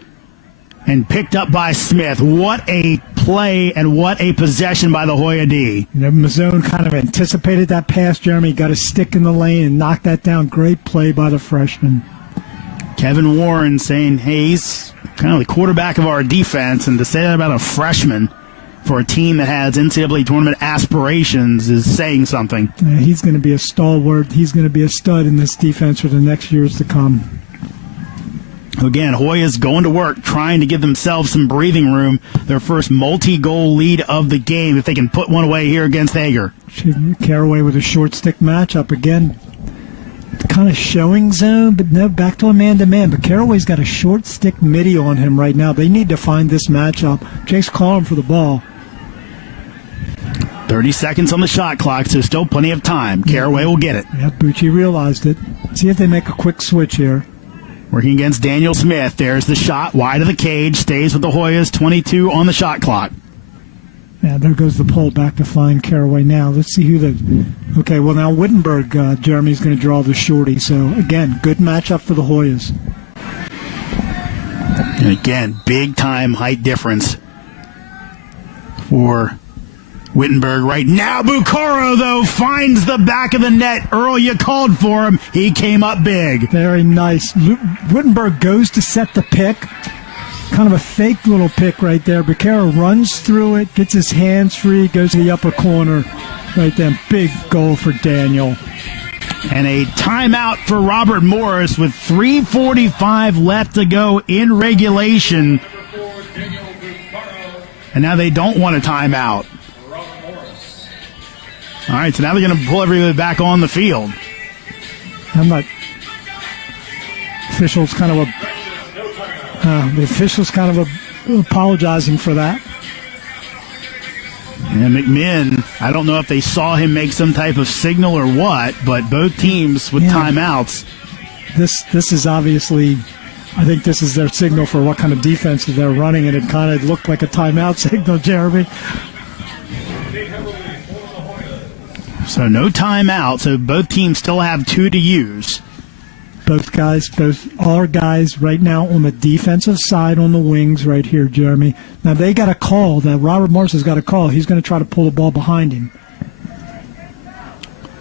and picked up by Smith. What a play and what a possession by the Hoya D. Mazzone kind of anticipated that pass, Jeremy. Got his stick in the lane and knocked that down. Great play by the freshman. Kevin Warren saying, hey, he's kind of the quarterback of our defense, and to say that about a freshman for a team that has NCAA tournament aspirations is saying something. Yeah, he's going to be a stalwart. He's going to be a stud in this defense for the next years to come. Again, Hoya's going to work, trying to give themselves some breathing room. Their first multi-goal lead of the game, if they can put one away here against Hager. Caraway with a short stick matchup again. Kind of showing zone, but no, back to a man-to-man. But Caraway's got a short stick midi on him right now. They need to find this matchup. Jake's calling for the ball. 30 seconds on the shot clock, so still plenty of time. Caraway will get it. Yeah, Bucci realized it. See if they make a quick switch here. Working against Daniel Smith. There's the shot, wide of the cage. Stays with the Hoyas, 22 on the shot clock. Yeah, there goes the pull back to find Caraway now. Let's see who the... Okay, well now Wittenberg, Jeremy's going to draw the shorty. So, again, good matchup for the Hoyas. And again, big-time height difference for Wittenberg right now. Bucaro, though, finds the back of the net. Earl, you called for him. He came up big. Very nice. Wittenberg goes to set the pick. Kind of a fake little pick right there. Bucaro runs through it, gets his hands free, goes to the upper corner. Right there. Big goal for Daniel. And a timeout for Robert Morris with 3:45 left to go in regulation. And now they don't want a timeout. All right, so now they're going to pull everybody back on the field. I'm not. Officials kind of the officials kind of apologizing for that. And McMinn, I don't know if they saw him make some type of signal or what, but both teams with timeouts. This is obviously I think this is their signal for what kind of defense they're running, and it kind of looked like a timeout signal, Jeremy. So no timeout, so both teams still have 2 to use. Both our guys right now on the defensive side on the wings right here, Jeremy. Now they got a call. That Robert Morris has got a call. He's going to try to pull the ball behind him.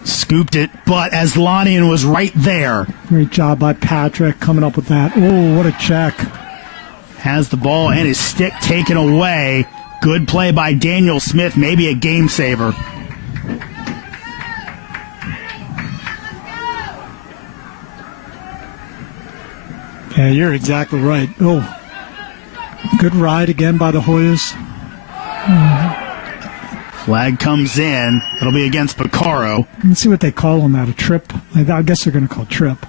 Scooped it, but Aslanian was right there. Great job by Patrick coming up with that. Oh, what a check. Has the ball and his stick taken away. Good play by Daniel Smith, maybe a game saver. Yeah, you're exactly right. Oh, good ride again by the Hoyas. Flag comes in. It'll be against Baccaro. Let's see what they call on that, a trip. I guess they're going to call trip.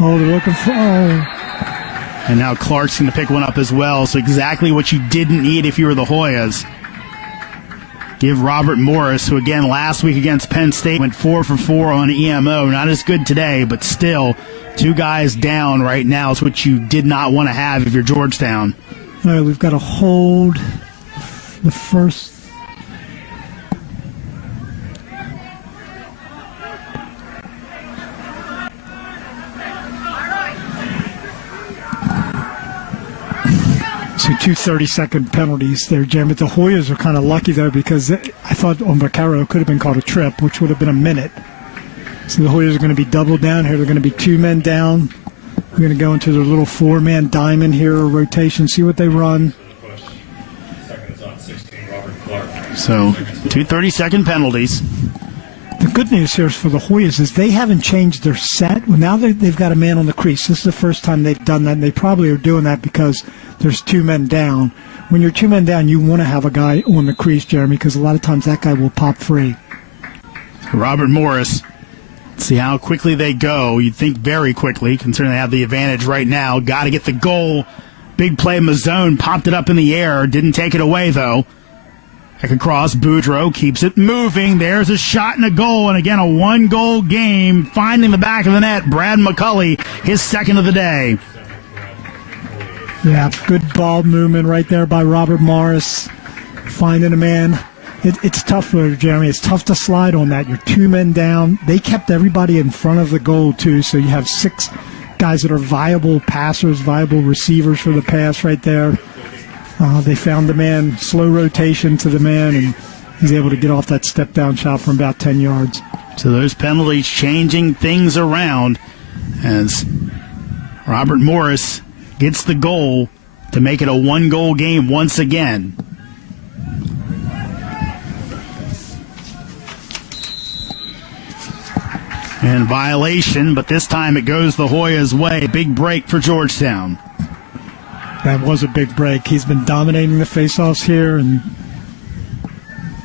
Oh, they're looking for... Oh. And now Clark's going to pick one up as well. So exactly what you didn't need if you were the Hoyas. Give Robert Morris, who again last week against Penn State went 4 for 4 on EMO. Not as good today, but still 2 guys down right now is what you did not want to have if you're Georgetown. All right, we've got to hold the first... So 2 30-second penalties there, Jim. But the Hoyas are kind of lucky, though, because I thought on Baccaro could have been called a trip, which would have been a minute. So the Hoyas are going to be doubled down here. They're going to be 2 men down. We're going to go into their little 4-man diamond here, rotation, see what they run. So 2 30-second penalties. The good news here for the Hoyas is they haven't changed their set. Well, now they've got a man on the crease. This is the first time they've done that, and they probably are doing that because there's 2 men down. When you're 2 men down, you want to have a guy on the crease, Jeremy, because a lot of times that guy will pop free. Robert Morris. Let's see how quickly they go. You'd think very quickly, considering they have the advantage right now. Got to get the goal. Big play, Mazzone popped it up in the air. Didn't take it away, though. Back across, Boudreaux keeps it moving. There's a shot and a goal, and again, a 1-goal game. Finding the back of the net, Brad McCulley, his second of the day. Yeah, good ball movement right there by Robert Morris. Finding a man. It's tough for Jeremy. It's tough to slide on that. You're 2 men down. They kept everybody in front of the goal, too, so you have 6 guys that are viable passers, viable receivers for the pass right there. They found the man, slow rotation to the man, and he's able to get off that step-down shot from about 10 yards. So those penalties changing things around as Robert Morris gets the goal to make it a 1-goal game once again. And violation, but this time it goes the Hoyas' way. Big break for Georgetown. That was a big break. He's been dominating the faceoffs here and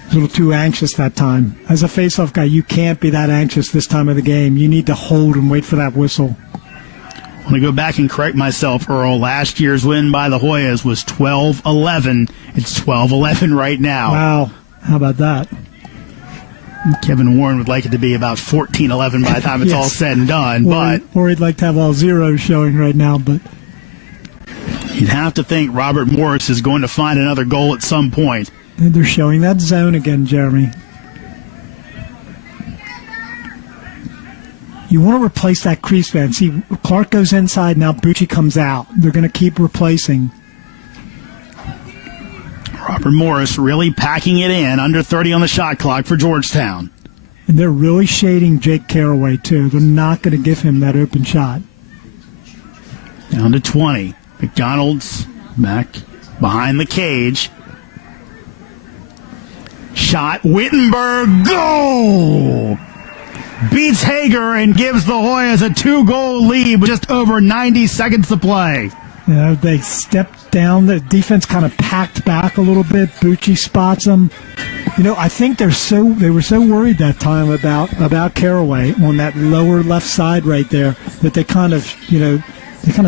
a little too anxious that time. As a faceoff guy, you can't be that anxious this time of the game. You need to hold and wait for that whistle. I want to go back and correct myself, Earl. Last year's win by the Hoyas was 12-11. It's 12-11 right now. Wow. How about that? Kevin Warren would like it to be about 14-11 by the time it's Yes. all said and done. Or he'd like to have all zeros showing right now, but you'd have to think Robert Morris is going to find another goal at some point. and they're showing that zone again, Jeremy. You want to replace that crease man. See, Clark goes inside, now Bucci comes out. They're going to keep replacing. Robert Morris really packing it in, under 30 on the shot clock for Georgetown. And they're really shading Jake Caraway, too. They're not going to give him that open shot. Down to 20. McDonald's back behind the cage. Shot, Wittenberg, goal! Beats Hager and gives the Hoyas a 2-goal lead with just over 90 seconds to play. You know, they stepped down. The defense kind of packed back a little bit. Bucci spots them. You know, I think they were so worried that time about Caraway on that lower left side right there that they kind of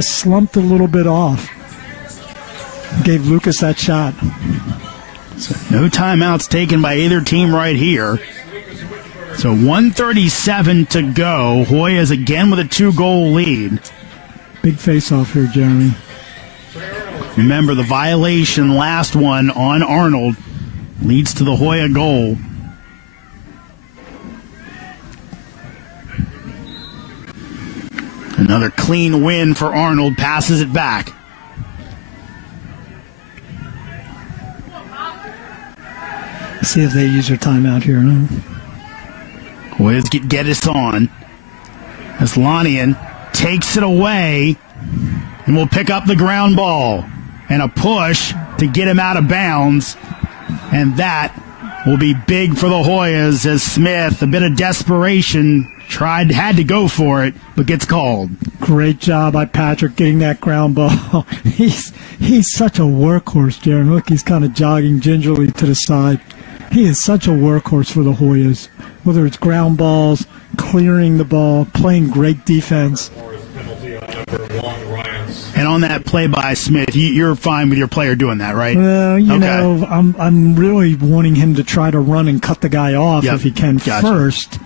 slumped a little bit off. Gave Lucas that shot. So no timeouts taken by either team right here. So 1:37 to go. Hoyas again with a 2-goal lead. Big face-off here, Jeremy. Remember, the violation, last one on Arnold, leads to the Hoya goal. Another clean win for Arnold, passes it back. See if they use their timeout here. No? Hoyas get us on. As Lanian takes it away and will pick up the ground ball. And a push to get him out of bounds. And that will be big for the Hoyas as Smith, a bit of desperation, had to go for it, but gets called. Great job by Patrick getting that ground ball. He's such a workhorse, Jeremy. Look, he's kind of jogging gingerly to the side. He is such a workhorse for the Hoyas. Whether it's ground balls, clearing the ball, playing great defense. And on that play by Smith, you're fine with your player doing that, right? Well, you know, I'm really wanting him to try to run and cut the guy off if he can first.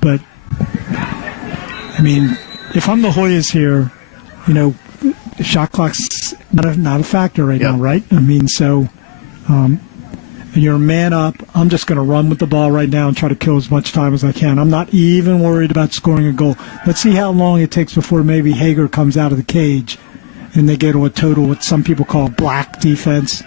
But, I mean, if I'm the Hoyas here, you know, the shot clock's not a factor right now, right? I mean, so you're a man up. I'm just going to run with the ball right now and try to kill as much time as I can. I'm not even worried about scoring a goal. Let's see how long it takes before maybe Hager comes out of the cage and they get to a total what some people call black defense.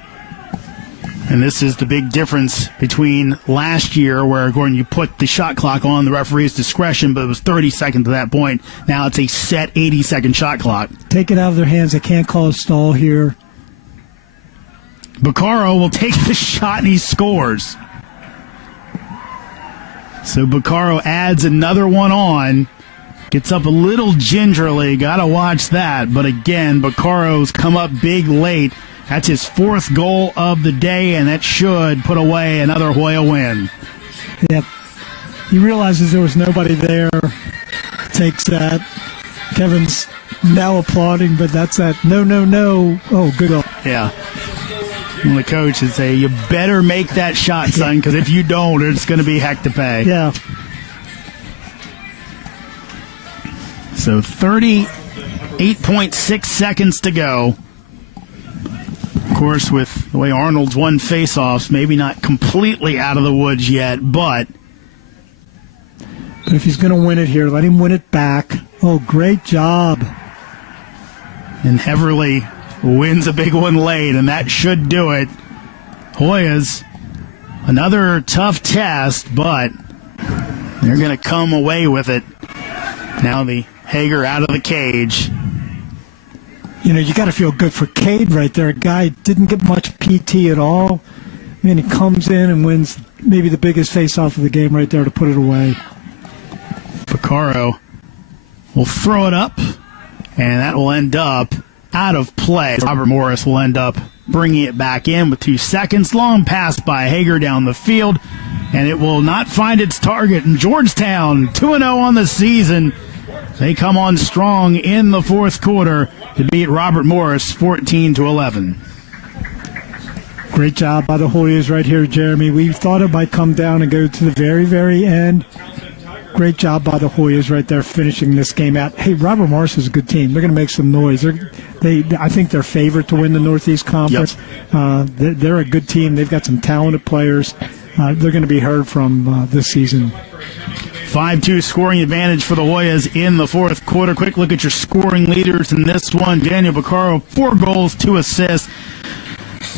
And this is the big difference between last year where, Gordon, you put the shot clock on the referee's discretion, but it was 30 seconds at that point. Now it's a set 80-second shot clock. Take it out of their hands. They can't call a stall here. Baccaro will take the shot and he scores. So Baccaro adds another one on. Gets up a little gingerly. Got to watch that. But again, Baccaro's come up big late. That's his fourth goal of the day, and that should put away another Hoya win. Yep. He realizes there was nobody there. Takes that. Kevin's now applauding, but that's that no. Oh, good goal. Yeah. And the coach would say, you better make that shot, son, because if you don't, it's going to be heck to pay. Yeah. So 38.6 seconds to go. Of course, with the way Arnold's won faceoffs, maybe not completely out of the woods yet, but if he's going to win it here, let him win it back. Oh, great job. And Heverly wins a big one late, and that should do it. Hoyas, another tough test, but they're going to come away with it. Now the Hager out of the cage. You know, you got to feel good for Cade right there. A guy didn't get much PT at all. Man, he comes in and wins maybe the biggest face-off of the game right there to put it away. Baccaro will throw it up, and that will end up out of play. Robert Morris will end up bringing it back in with 2 seconds. Long pass by Hager down the field, and it will not find its target. And Georgetown, 2-0 on the season. They come on strong in the fourth quarter to beat Robert Morris 14-11. Great job by the Hoyas right here, Jeremy. We thought it might come down and go to the very, very end. Great job by the Hoyas right there finishing this game out. Hey, Robert Morris is a good team. They're going to make some noise. I think they're favored to win the Northeast Conference. Yep. They're a good team. They've got some talented players. They're going to be heard from this season. 5-2 scoring advantage for the Hoyas in the fourth quarter. Quick look at your scoring leaders in this one. Daniel Baccaro, 4 goals, 2 assists.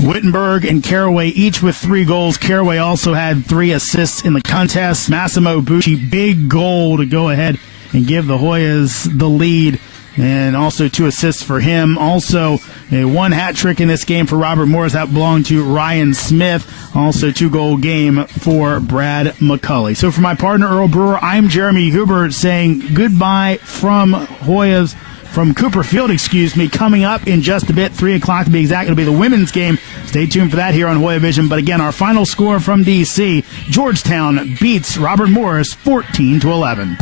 Wittenberg and Caraway each with 3 goals. Caraway also had 3 assists in the contest. Massimo Bucci, big goal to go ahead and give the Hoyas the lead. And also 2 assists for him. Also, a 1 hat trick in this game for Robert Morris. That belonged to Ryan Smith. Also 2-goal game for Brad McCulley. So for my partner, Earl Brewer, I'm Jeremy Huber saying goodbye from Hoyas, from Cooper Field, coming up in just a bit, 3 o'clock to be exact. It'll be the women's game. Stay tuned for that here on Hoya Vision. But again, our final score from D.C., Georgetown beats Robert Morris 14-11.